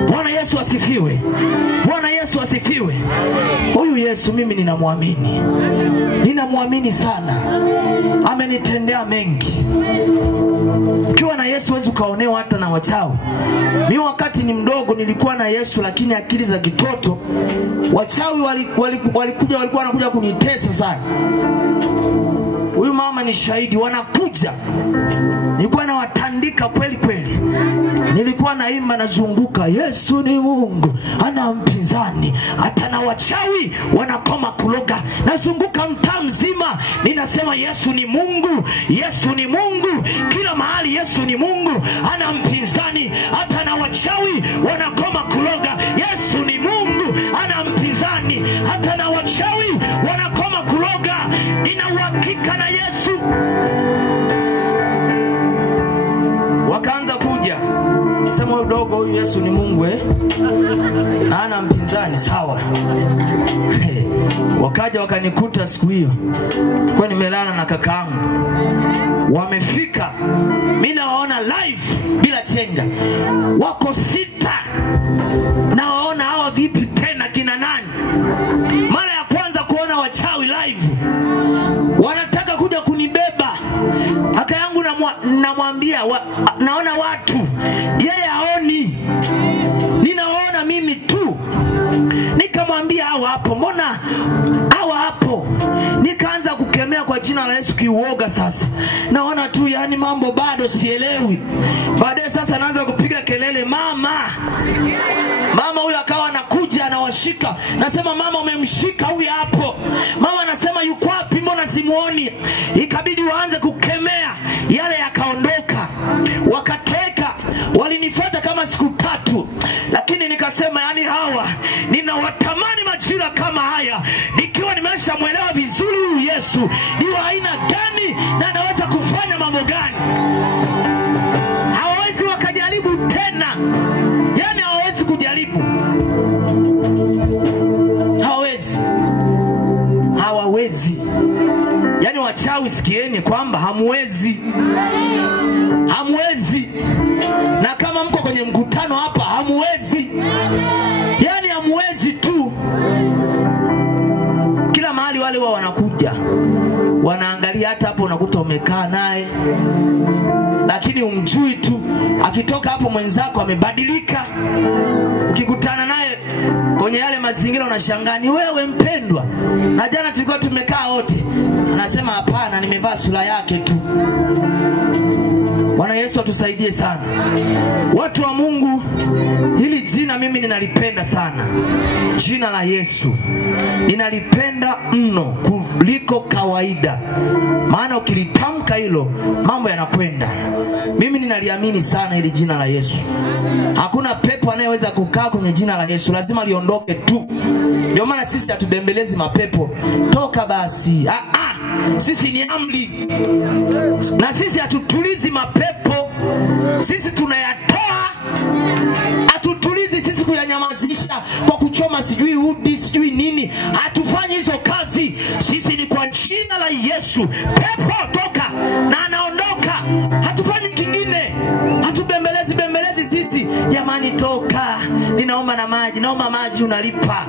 Bwana Yesu asifiwe. Bwana Yesu asifiwe. Huyu Yesu mimi ninamwamini. Ninamwamini sana. Amenitendea mengi. Ukiwa na Yesu huwezi ukaonewa hata na wachawi. Mimi wakati ni mdogo nilikuwa na Yesu, lakini akili za kitoto. Wachawi walikuja wanakuja kunitesa sana. Huyu mama ni shahidi, wanakuja. Nilikuwa na watandika kweli kweli. Nilikuwa naimba nazunguka, Yesu ni Mungu, ana mpinzani. Hata na wachawi wanakoma kuloga. Nazunguka mtaa mzima ninasema Yesu ni Mungu, Yesu ni Mungu. Kila mahali Yesu ni Mungu, ana mpinzani. Hata na wachawi wanakoma kuloga, Yesu ni Mungu, ana mpinzani. Hata na wachawi wanakoma kuloga, nina uhakika na Yesu. Wakaanza kuja. Walisema huyu dogo huyu Yesu ni Mungu na ana mpinzani sawa. Wakaja wakanikuta siku hiyo kwa nimelala na kakaangu. Wamefika, mimi nawaona live bila chenga. Wako 6. Na waona hawa vipi tena kina nani? Mara ya kwanza kuona wachawi live. Wanataka kuja kunibeba. Aka yangu namwambia naona watu. Yeye haoni. Ninaona mimi tu. Nikamwambia hawa hapo, mbona hawa hapo? Nikaanza kukemea kwa jina la Yesu kiuoga sasa. Naona tu yani mambo bado sielewi. Baadaye sasa naanza kupiga kelele, mama. Mama huyu akawa anakuja anawashika. Nasema mama umemshika huyu hapo. Mama anasema yuko wapi, mbona simuoni? Ikabidi waanze kukemea. Yale yakaondoka. Wakateka. Walinifuata kama siku 3. Lakini nikasema yani hawa ninawatamani majira kama haya. Nikiwa nimeshamuelewa vizuri huyu Yesu ni wa aina gani na anaweza kufanya mambo gani. Hawawezi wakajaribu tena. Yani hawawezi kujaribu. Hawawezi. Yani wachawi sikieni kwamba hamwezi. Hamwezi. Na kama mko kwenye mkutano hapa hamwezi. Yani hamwezi tu. Kila mahali wale wao wanakuja. Wanaangalia hata hapo unakuta umekaa naye. Lakini umjui tu. Akitoka hapo mwenzako amebadilika. Ukikutana naye kwenye yale mazingira unashangaa ni wewe mpendwa. Na jana tulikuwa tumekaa wote. Anasema hapana nimevaa sura yake tu. Bwana Yesu atusaidie sana. Watu wa Mungu, hili jina mimi ninalipenda sana. Jina la Yesu. Ninalipenda mno kuliko kawaida. Maana ukilitamka hilo mambo yanakwenda. Mimi ninaliamini sana hili jina la Yesu. Hakuna pepo anayeweza kukaa kwenye jina la Yesu. Lazima liondoke tu. Ndio maana sisi hatubembelezi mapepo. Toka basi. Sisi ni amri. Na sisi hatutulizi mapepo. Sisi tunayatoa. Hatutulizi sisi kuyanyamazisha kwa kuchoma sijui udi sijui nini. Hatufanyi hizo kazi. Sisi ni kwa jina la Yesu. Pepo toka na anaondoka. Hatufanyi kingine. Hatubembelezi sisi. Jamani toka. Ninaomba na maji. Naomba maji unalipa.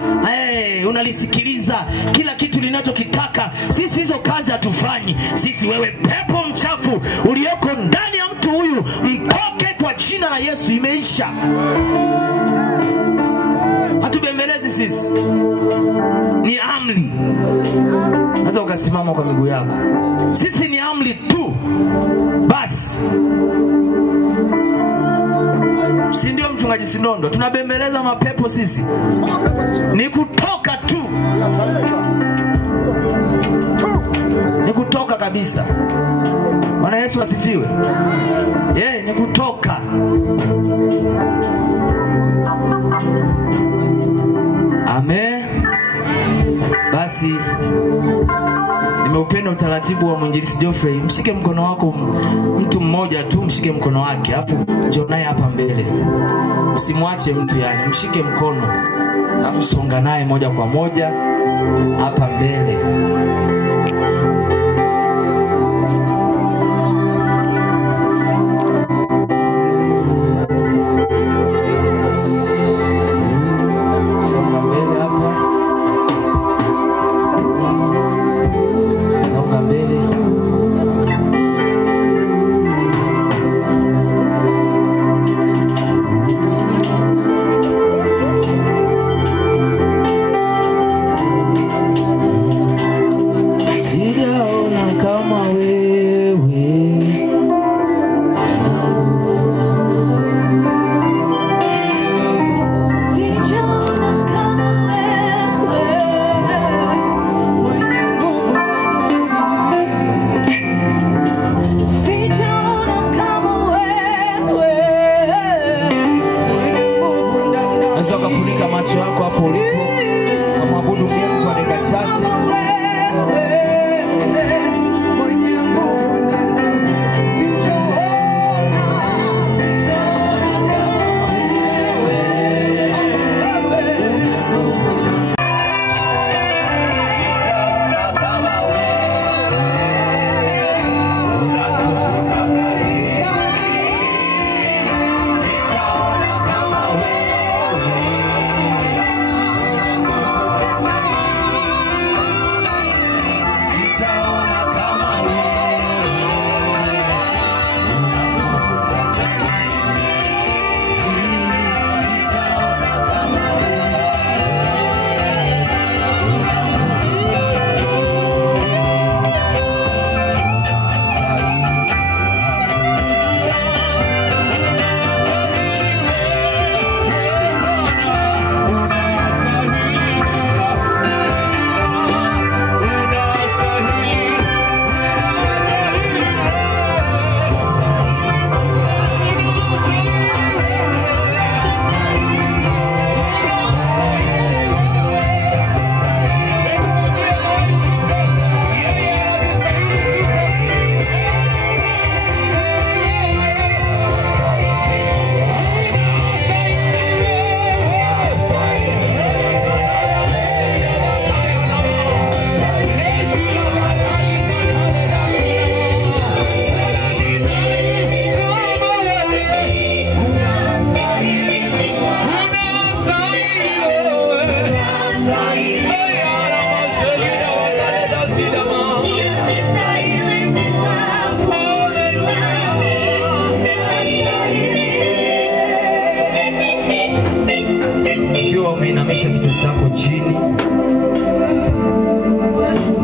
Unalisikiliza kila kitu linachokitaka. Sisi hizo kazi hatufanyi. Sisi wewe pepo mchafu ulioko ndani ya mtu huyu mtoke kwa jina la Yesu. Imeisha. Hatubembelezi sisi. Ni amri. Sasa ukasimama kwa miguu yako. Sisi ni amri tu. Basi. Si ndio mchungaji Sindondo? Tunabembeleza mapepo sisi. Ni kutoka tu. Ni kutoka kabisa. Bwana Yesu asifiwe. Ni kutoka. Amen. Basi nimeupenda utaratibu wa mwinjilisti Geoffrey. Mshike mkono wako mtu mmoja tu, mshike mkono wake. Alafu njoo naye hapa mbele. Usimwache mtu yani, mshike mkono. Alafu songa naye moja kwa moja hapa mbele. Inamisha kichwa chako chini.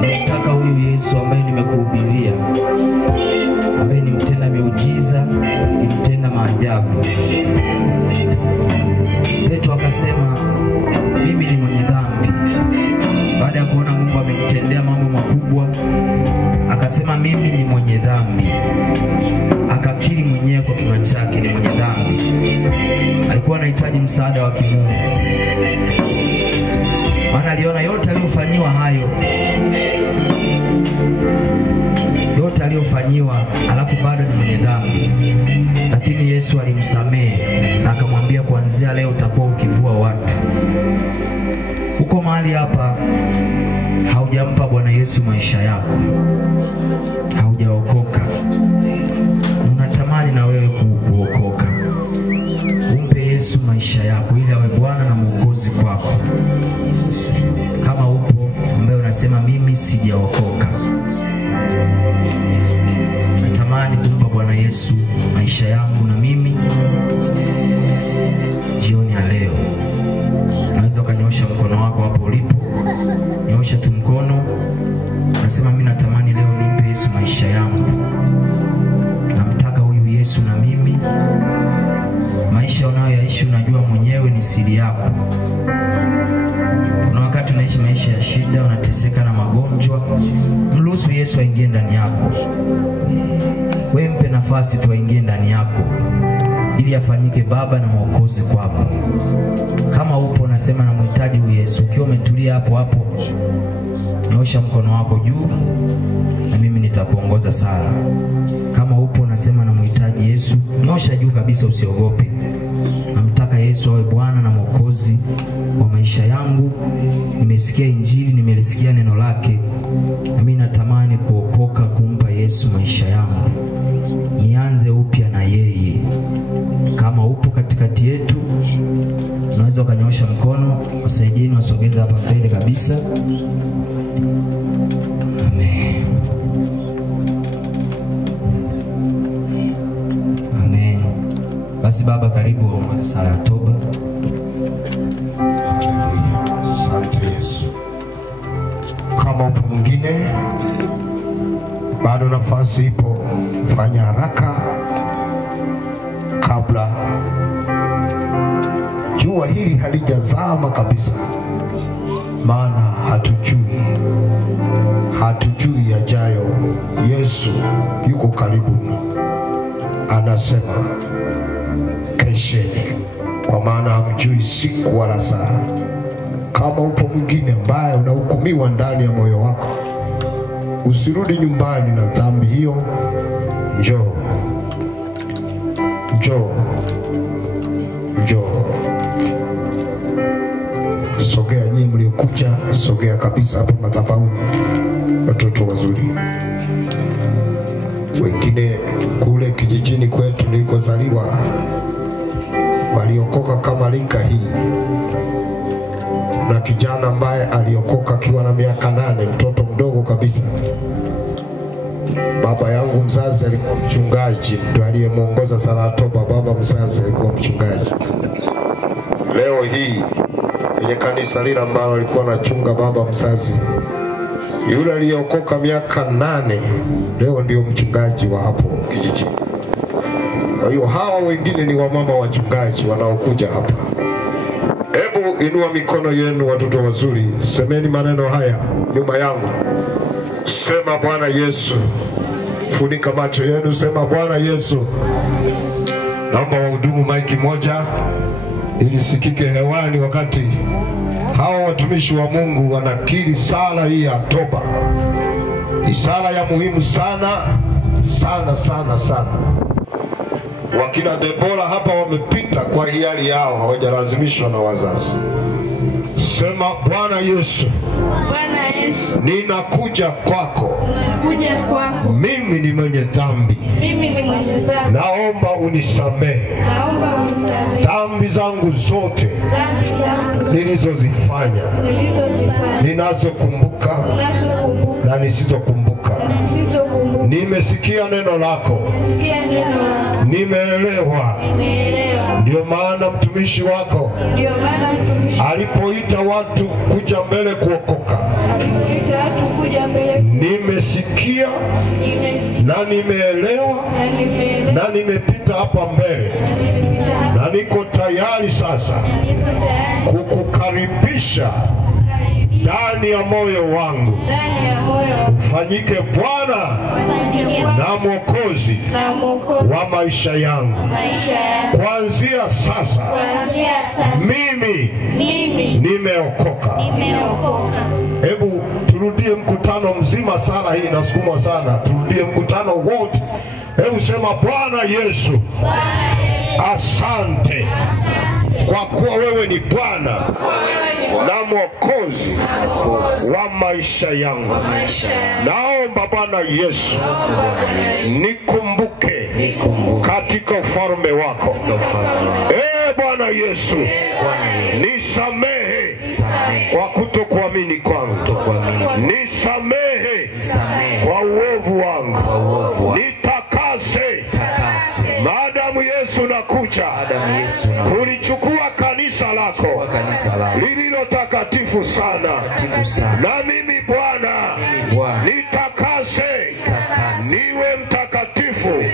Nataka huyu Yesu ambaye nimekuhubiria, ambaye ni mtenda miujiza, ni mtenda maajabu. Petro akasema mimi ni mwenye dhambi. Baada ya kuona Mungu amemtendea mambo makubwa, akasema mimi ni mwenye dhambi. Akakiri mwenyewe kwa kinywa chake ni mwenye dhambi. Alikuwa anahitaji msaada wa kimungu. Maana aliona yote aliyofanyiwa hayo, yote aliyofanyiwa, alafu bado ni mwenye dhambi. Lakini Yesu alimsamehe na akamwambia kuanzia leo utakuwa ukivua watu. Uko mahali hapa haujampa Bwana Yesu maisha yako, haujaokoka, unatamani na wewe kuokoka. Umpe Yesu maisha yako ili awe Bwana na Mwokozi kwako. Kama upo ambaye unasema mimi sijaokoka, natamani kumpa Bwana Yesu maisha yangu na mimi, jioni ya leo unaweza ukanyosha mkono wako hapo ulipo. Nyosha tu mkono. Unasema mimi natamani leo nimpe Yesu maisha yangu. Namtaka huyu Yesu na mimi. Maisha unayoyaishi unajua mwenyewe ni siri yako. Kuna wakati unaishi maisha ya shida, unateseka na magonjwa. Mruhusu Yesu aingie ndani yako. Wewe mpe nafasi tu aingie ndani yako ili afanyike Baba na Mwokozi kwako. Kama upo unasema namhitaji huyu Yesu, ukiwa umetulia hapo hapo, nyosha mkono wako juu na mimi nitakuongoza sala. Kama upo unasema namhitaji Yesu, nyosha juu kabisa, usiogope. Namtaka Yesu awe Bwana na Mwokozi wa maisha yangu. Nimesikia Injili, nimelisikia neno lake, na mimi natamani kuokoka, kumpa Yesu maisha yangu. Nianze upya na yeye. Kama upo katikati yetu, unaweza ukanyosha mkono. Wasaidieni wasogeze hapa mbele kabisa. Amen. Amen. Basi Baba, karibu uongoze sala ya toba. Haleluya. Asante Yesu. Kama upo mwingine bado nafasi ipo, fanya haraka kabla jua hili halijazama kabisa, maana hatujui yajayo. Yesu yuko karibu, anasema kesheni, kwa maana hamjui siku wala saa. Kama upo mwingine ambaye unahukumiwa ndani ya moyo wako, usirudi nyumbani na dhambi hiyo. Njoo. Sogea nyinyi mliokuja, sogea kabisa hapa madhabahuni. Watoto wazuri. Wengine kule kijijini kwetu nilikozaliwa waliokoka kama rika hii. Na kijana ambaye aliokoka akiwa na miaka 8, mtoto mdogo kabisa. Baba yangu mzazi alikuwa mchungaji, ndio aliyemuongoza sala toba. Baba mzazi alikuwa mchungaji. Leo hii kwenye kanisa lile ambalo alikuwa anachunga baba mzazi, yule aliyeokoka miaka 8 leo ndio mchungaji wa hapo kijijini. Kwa hiyo hawa wengine ni wamama wachungaji wanaokuja hapa. Hebu inua mikono yenu watoto wazuri, semeni maneno haya nyuma yangu. Sema Bwana Yesu. Funika macho yenu, sema Bwana Yesu. Naomba wahudumu maiki moja ili sikike hewani wakati hawa watumishi wa Mungu wanakiri sala hii ya toba. Ni sala ya muhimu sana sana sana sana. Wakina Debora hapa wamepita kwa hiari yao, hawajalazimishwa na wazazi. Sema Bwana Yesu. Bwana Yesu, ninakuja kwako. Mimi ni mwenye dhambi. Naomba unisamehe dhambi zangu zote nilizozifanya, ninazokumbuka na nisizokumbuka. Nimesikia neno lako, nimeelewa. Ndio maana mtumishi wako alipoita watu kuja mbele kuokoka, nimesikia na nimeelewa na nimepita hapa mbele, na niko tayari sasa kukukaribisha ndani ya moyo wangu. Ufanyike Bwana na Mwokozi wa maisha yangu. Kuanzia sasa mimi nimeokoka. Hebu turudie mkutano mzima, sala hii inasukumwa sana. Turudie mkutano wote. Hebu sema, Bwana Yesu, asante kwa kuwa wewe ni Bwana na Mwokozi wa maisha yangu. Naomba Bwana Yesu nikumbuke katika ufalme wako. Bwana Yesu, nisamehe kwa kutokuamini kwangu, nisamehe kwa uovu wangu, nitakase. Maadamu Yesu nakuja kulichukua kanisa lako lililo takatifu sana, na mimi Bwana nitakase niwe mtakatifu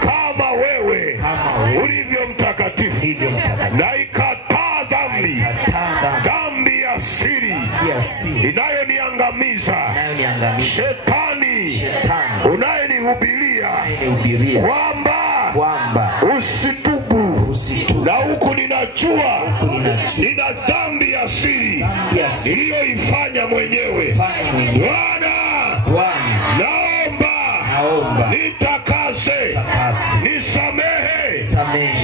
kama wewe ulivyo mtakatifu. Na ikataa dhambi ya siri inayoniangamiza, shetani unayenihubiria kwamba usitubu, na huku ninajua nina dhambi ya siri iliyoifanya mwenyewe. Bwana, naomba nitakase, nisamehe.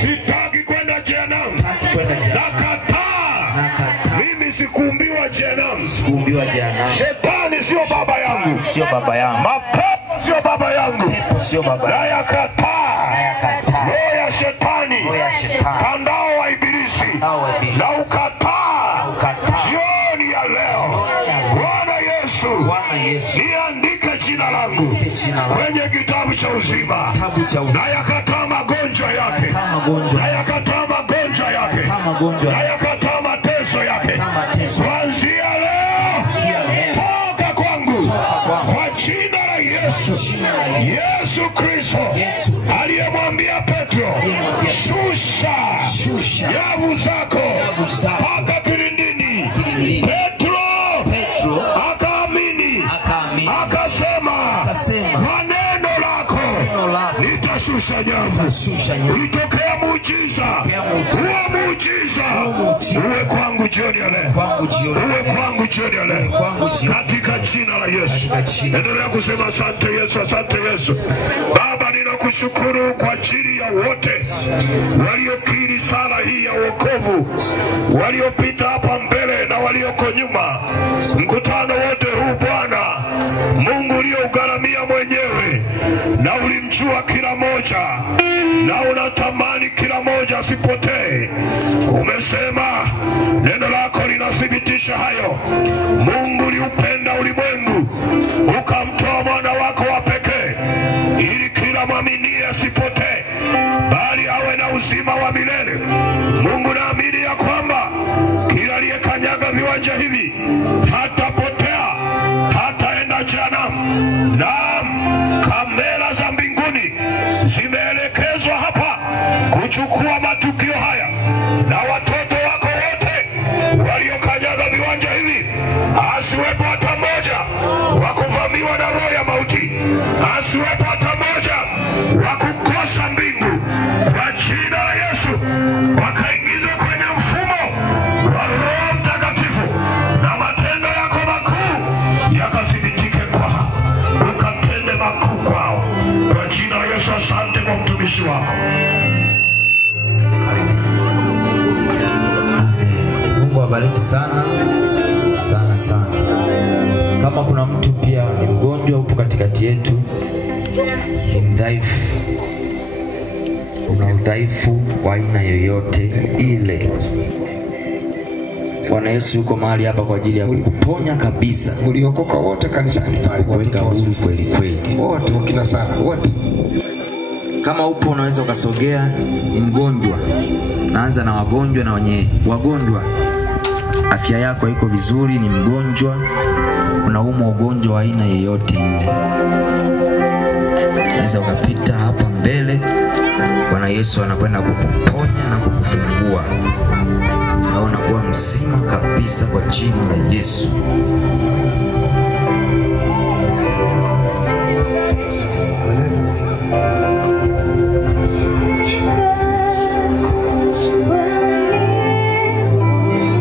Sitaki kwenda jehanamu. Nakataa. Mimi sikuumbiwa jehanamu. Shetani sio baba yangu. Mapepo sio baba yangu. Nayakataa. Roho ya shetani, kandao wa ibilisi, na ukataa jioni ya leo. Bwana Yesu, niandike jina langu kwenye kitabu cha uzima. Nayakataa magonjwa yake, nayakataa magonjwa yake, nayakataa mateso yake. Kuanzia leo, toka kwangu kwa jina la Yesu. Yesu Kristo aliyemwambia Petro, shusha nyavu zako mpaka kilindini. Petro akaamini, akasema kwa neno lako nitashusha nyavu. Ulitokea muujiza, huo muujiza uwe kwangu jioni ya leo, uwe kwangu jioni ya leo, katika jina la Yesu. Endelea kusema asante Yesu, asante Yesu. Baba, ninakushukuru kwa ajili ya wote waliokiri sala hii ya wokovu, waliopita hapa mbele na walioko nyuma. Mkutano wote huu Bwana Mungu uliogharamia mwenyewe, na ulimjua kila moja, na unatamani kila moja asipotee. Umesema, neno lako linathibitisha hayo. Mungu uliupenda ulimwengu ukamtoa mwana wako wa pekee, ili kila mwaminie asipotee, bali awe na uzima wa milele. Mungu, naamini ya kwamba kila aliyekanyaga viwanja hivi hatapotea, hataenda jehanamu. Naam, kamera za mbinguni zimeelekezwa hapa kuchukua matukio haya, na watoto wako wote waliokanyaga viwanja hivi, asiwepo hata mmoja wa kuvamiwa na roho ya mauti, asiwepo hata mmoja wa kukosa mbingu. Kwa jina la Yesu, wakaingizwa kwenye mfumo wa Roho Mtakatifu, na matendo yako makuu yakathibitike kwao, ukatende makuu kwao. Kwa jina la Yesu, asante kwa mtumishi wako. Mungu awabariki sana sana sana. Kama kuna mtu pia ni mgonjwa upo katikati yetu, ni mdhaifu, una udhaifu wa aina yoyote ile, Bwana Yesu yuko mahali hapa kwa ajili ya kukuponya kabisa. Uliokoka wote kanisani pale, kuweka huru kweli kweli. Wote wakina sana wote. Kama upo unaweza ukasogea. Ni mgonjwa. Naanza na wagonjwa na wenye wagonjwa. Afya yako haiko vizuri, ni mgonjwa. Unaumwa ugonjwa wa aina yoyote ile. Unaweza ukapita hapa mbele. Bwana Yesu anakwenda kukuponya na kukufungua. Na unakuwa mzima kabisa kwa jina la Yesu.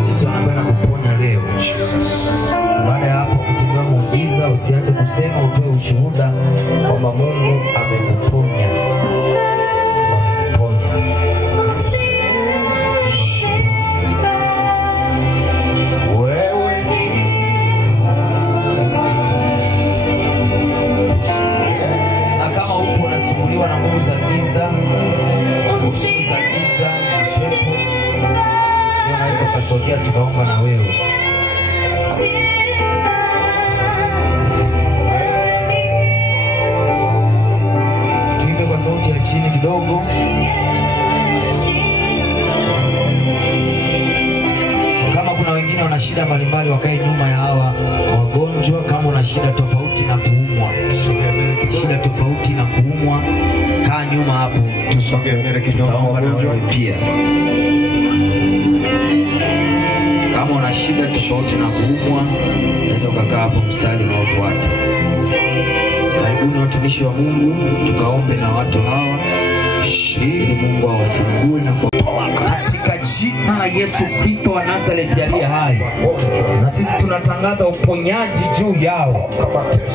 Yesu anakwenda kukuponya leo. Baada ya hapo kutumia muujiza, usiache kusema, utoe ushuhuda kwamba Mungu amekuponya. Unasumbuliwa na nguvu za giza, pepo, unaweza kusogea tukaomba na wewe. Tuimbe kwa sauti ya chini kidogo. Kama kuna wengine wana shida mbalimbali, wakae nyuma ya hawa wagonjwa. Kama una shida tofauti na kuumwa, shida tofauti na kuumwa, kaa nyuma hapo. Tusogee mbele kidogo wagonjwa pia. Kama una shida tofauti na kuumwa, unaweza ukakaa hapo mstari unaofuata. Karibuni watumishi wa Mungu, tukaombe na watu hawa ili Mungu awafungue na katika jina la Yesu Kristo wa Nazareti aliye hai. Na sisi tunatangaza uponyaji juu yao,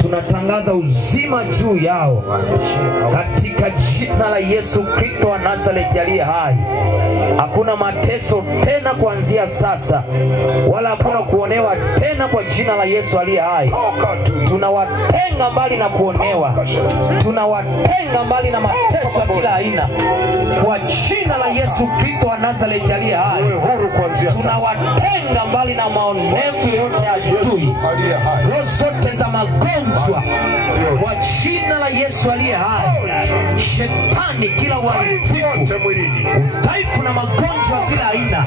tunatangaza uzima juu yao katika jina la Yesu Kristo wa Nazareti aliye hai. Hakuna mateso tena kuanzia sasa, wala hakuna kuonewa tena kwa jina la Yesu aliye hai. Tunawatenga mbali na kuonewa, tunawatenga mbali na mateso ya kila aina kwa jina la Yesu Kristo wa Nazareti aliye hai. Tunawatenga mbali na maonevu yote ya adui, roho zote za magonjwa kwa jina la Yesu aliye hai. Shetani, kila uharibifu, udhaifu na magonjwa kila aina,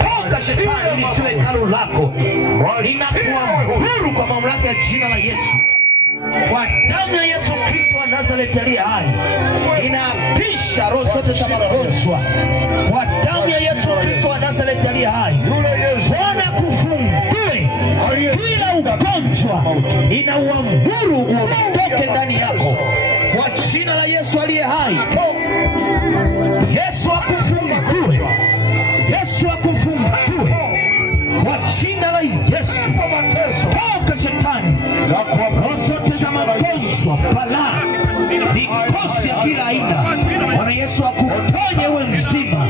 toka shetani, lisiwe hekalu lako. Ninakuamuru kwa mamlaka ya jina la Yesu, kwa damu ya Yesu Kristo wa Nazareti aliye hai, inapisha roho zote za magonjwa kwa damu ya Yesu Kristo wa Nazareti aliye hai. Bwana kufungue kila ugonjwa, inauamuru uondoke ndani yako kwa jina la Yesu aliye hai. Yesu akufungue, Yesu akufungue kwa jina la Yesu. Toka shetani, roho zote za magonjwa, balaa, mikosi ya kila aina, Bwana Yesu akuponye uwe mzima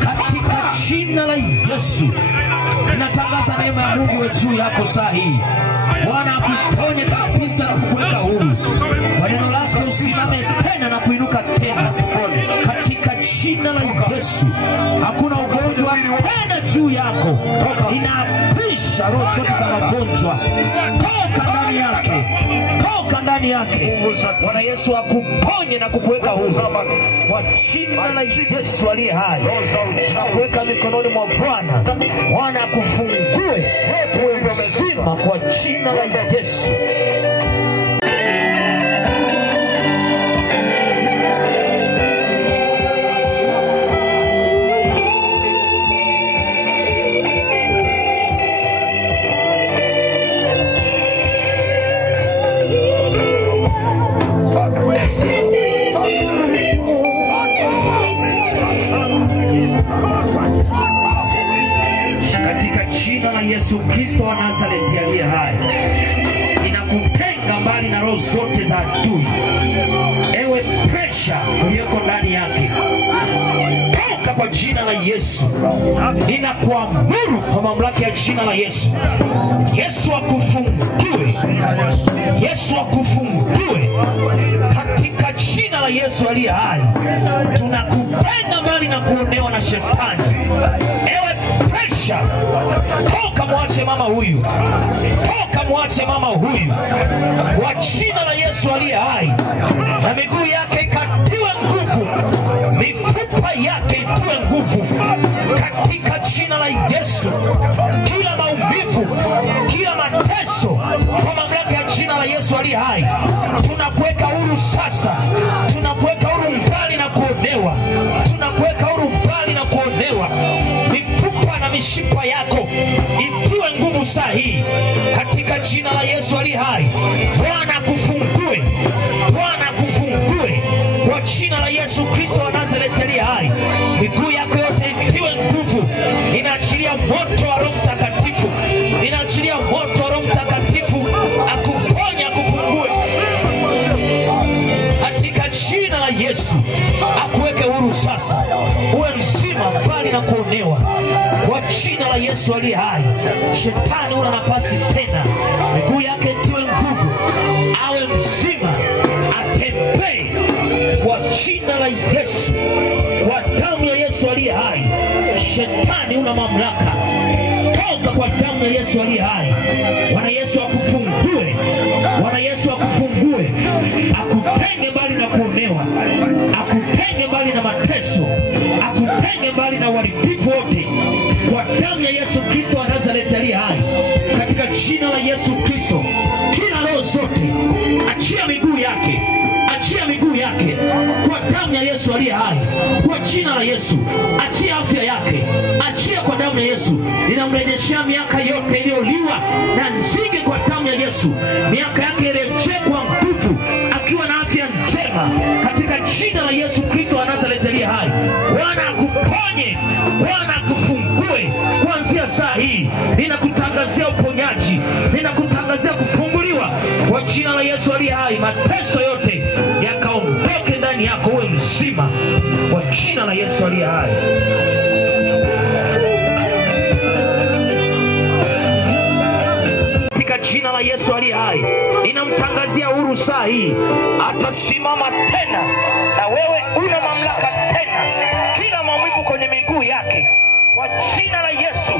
katika jina la Yesu. Natangaza neema ya Mungu juu yako saa hii. Bwana akuponye kabisa na kukuweka huru. Kwa neno lake usimame tena na kuinuka tena katika jina la Yesu. Hakuna ugonjwa tena juu yako. Inapisha roho zote za magonjwa, toka ndani yake, toka ndani yake. Bwana Yesu akuponye na kukuweka huru kwa jina la Yesu aliye hai. Kuweka mikononi mwa Bwana. Bwana akufungue mzima kwa jina la Yesu. Katika jina la Yesu Kristo wa Nazareti aliye hai, inakutenga mbali na roho zote za adui. Ewe pressure uliyoko ndani yake, toka kwa jina la Yesu. Ninakuamuru kwa mamlaka ya jina la Yesu. Yesu akufungue, Yesu akufungue katika jina la Yesu aliye hai. Tunakutenga mbali na kuonewa na shetani. Ewe Pressure. Toka mwache mama huyu. Toka mwache mama huyu. Kwa jina la Yesu aliye hai. Na miguu yake ikatiwe nguvu. Mifupa yake itiwe nguvu. Katika jina la Yesu. Kila maumivu, kila mateso, kwa mamlaka ya jina la Yesu aliye hai. Tunakuweka huru sasa. Tunakuweka huru mbali na kuonewa. Tunakuweka huru mbali na kuonewa. Mifupa na mishipa yako itiwe nguvu sahihi katika jina la Yesu aliye hai. Bwana kufungue. Bwana kufungue kwa jina la Yesu Kristo wa Nazareti aliye hai. Miguu yako yote itiwe nguvu. Inaachilia moto wa Roho Mtakatifu. Inaachilia moto wa Roho Mtakatifu akuponye, akufungue katika jina la Yesu. Akuweke huru sasa. Uwe mzima mbali na kuonewa kwa jina la Yesu aliye hai. Shetani una nafasi tena. Miguu yake itiwe nguvu. Awe mzima, atembee kwa jina la Yesu. Kwa damu ya Yesu aliye hai. Shetani una mamlaka. Toka kwa damu ya Yesu aliye hai. Bwana Yesu akufungue. Bwana Yesu akufungue. Akutenge mbali na kuonewa. Akutenge mbali na mateso. Akutenge mbali na uharibifu wote. Kwa damu ya Yesu Kristo wa Nazareti aliye hai. Katika jina la Yesu Kristo. Kila roho zote, achia miguu yake. Achia miguu yake kwa damu ya Yesu aliye hai. Kwa jina la Yesu, achia afya yake. Achia kwa damu ya Yesu. Ninamrejeshea miaka yote iliyoliwa na nzige kwa damu ya Yesu. Miaka yake irejee kwa nguvu, akiwa na afya njema katika jina la Yesu Kristo wa Nazareti aliye hai. Bwana akuponye, Bwana akufungue kuanzia saa hii. Ninakutangazia uponyaji, ninakutangazia kufunguliwa kwa jina la Yesu aliye hai. Mateso yote yakaondoke ndani yako, uwe mzima kwa jina la Yesu aliye hai. Katika jina la Yesu aliye hai, ninamtangazia huru saa hii. Atasimama tena, na wewe una mamlaka tena. Kila maumivu kwenye miguu yake kwa jina la Yesu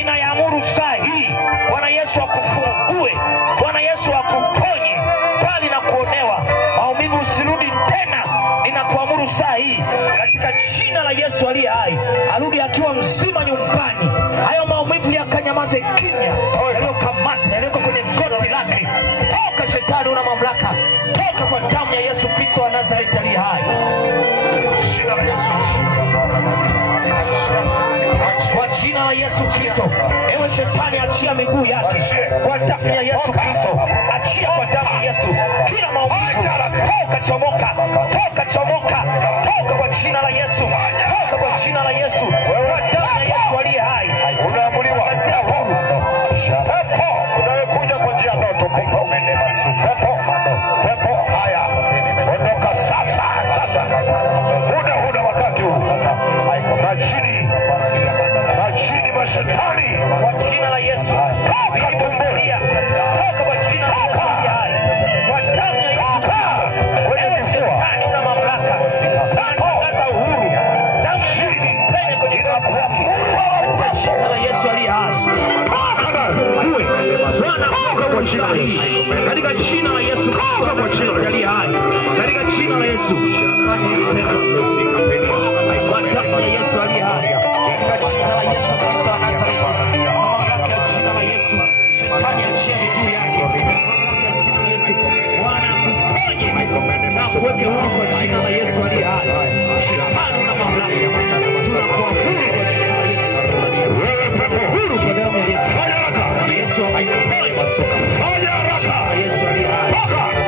inayaamuru saa hii. Bwana Yesu akufungue. Bwana Yesu akuponye bali na kuonewa. Maumivu usirudi tena. Ninakuamuru saa hii katika jina la Yesu aliye hai. Arudi akiwa mzima nyumbani. Hayo maumivu yakanyamaze kimya. Yaliyokamata, yaliyoko kwenye goti lake. Toka shetani, una mamlaka. Toka kwa damu ya Yesu Kristo wa Nazareti aliye hai. Jina la Yesu. Kwa jina la Yesu Kristo. Ewe shetani, achia miguu yake kwa damu ya Yesu Kristo. Achia kwa damu ya Yesu. Kila maumivu toka, chomoka. Toka, chomoka. Toka kwa jina la Yesu. Toka kwa jina la Yesu. Kwa damu ya Yesu aliye hai. Unaamuliwa kuanzia huru. Pepo unayokuja kwa njia ndoto, pepo pepo haya ondoka sasa. Muda wakati huu. Majini mashetani kwa jina la Yesu. Iliposalia toka kwa jina la Yesu aliye hai. Kwa damu ya Yesu. Wewe shetani una mamlaka. Tangaza uhuru. Damu ya Yesu ipenye kwenye roho yake. Kwa jina la Yesu aliye hai. Fungue. Bwana kwa jina hili. Katika jina la Yesu kwa jina aliye hai. Katika jina la Yesu. Tena kwa damu ya Yesu aliye hai. Katika jina la Yesu Kristo wa Nazareti. Mamlaka ya jina la Yesu. Shetani achia miguu yake. Mamlaka ya jina la Yesu. Bwana akuponye na kuweke huru kwa jina la Yesu aliye hai. Shetani una mamlaka. Tunakuamuru kwa jina la Yesu. Wewe pepo huru kwa damu ya Yesu. Yesu akuponye. Yesu aliye hai.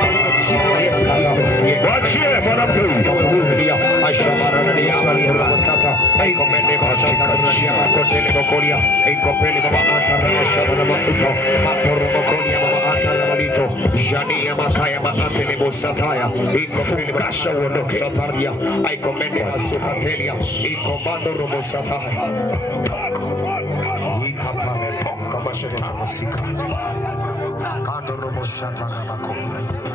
Katika jina la Yesu Kristo. Wachie mwanamke huyu. Yesu aliye hai. Aikomende katika jina la kotele bokolia. Aikopele mama ata na masuto. Aporomokolia mama ata na malito. Jani ya makaya maate ni bosataya. Ikopele kasha uondoke. Saparia. Aikomende masuhatelia. Ikomando robo sataya. Ikapame poka mashetani sika. Kando robo satana makolia.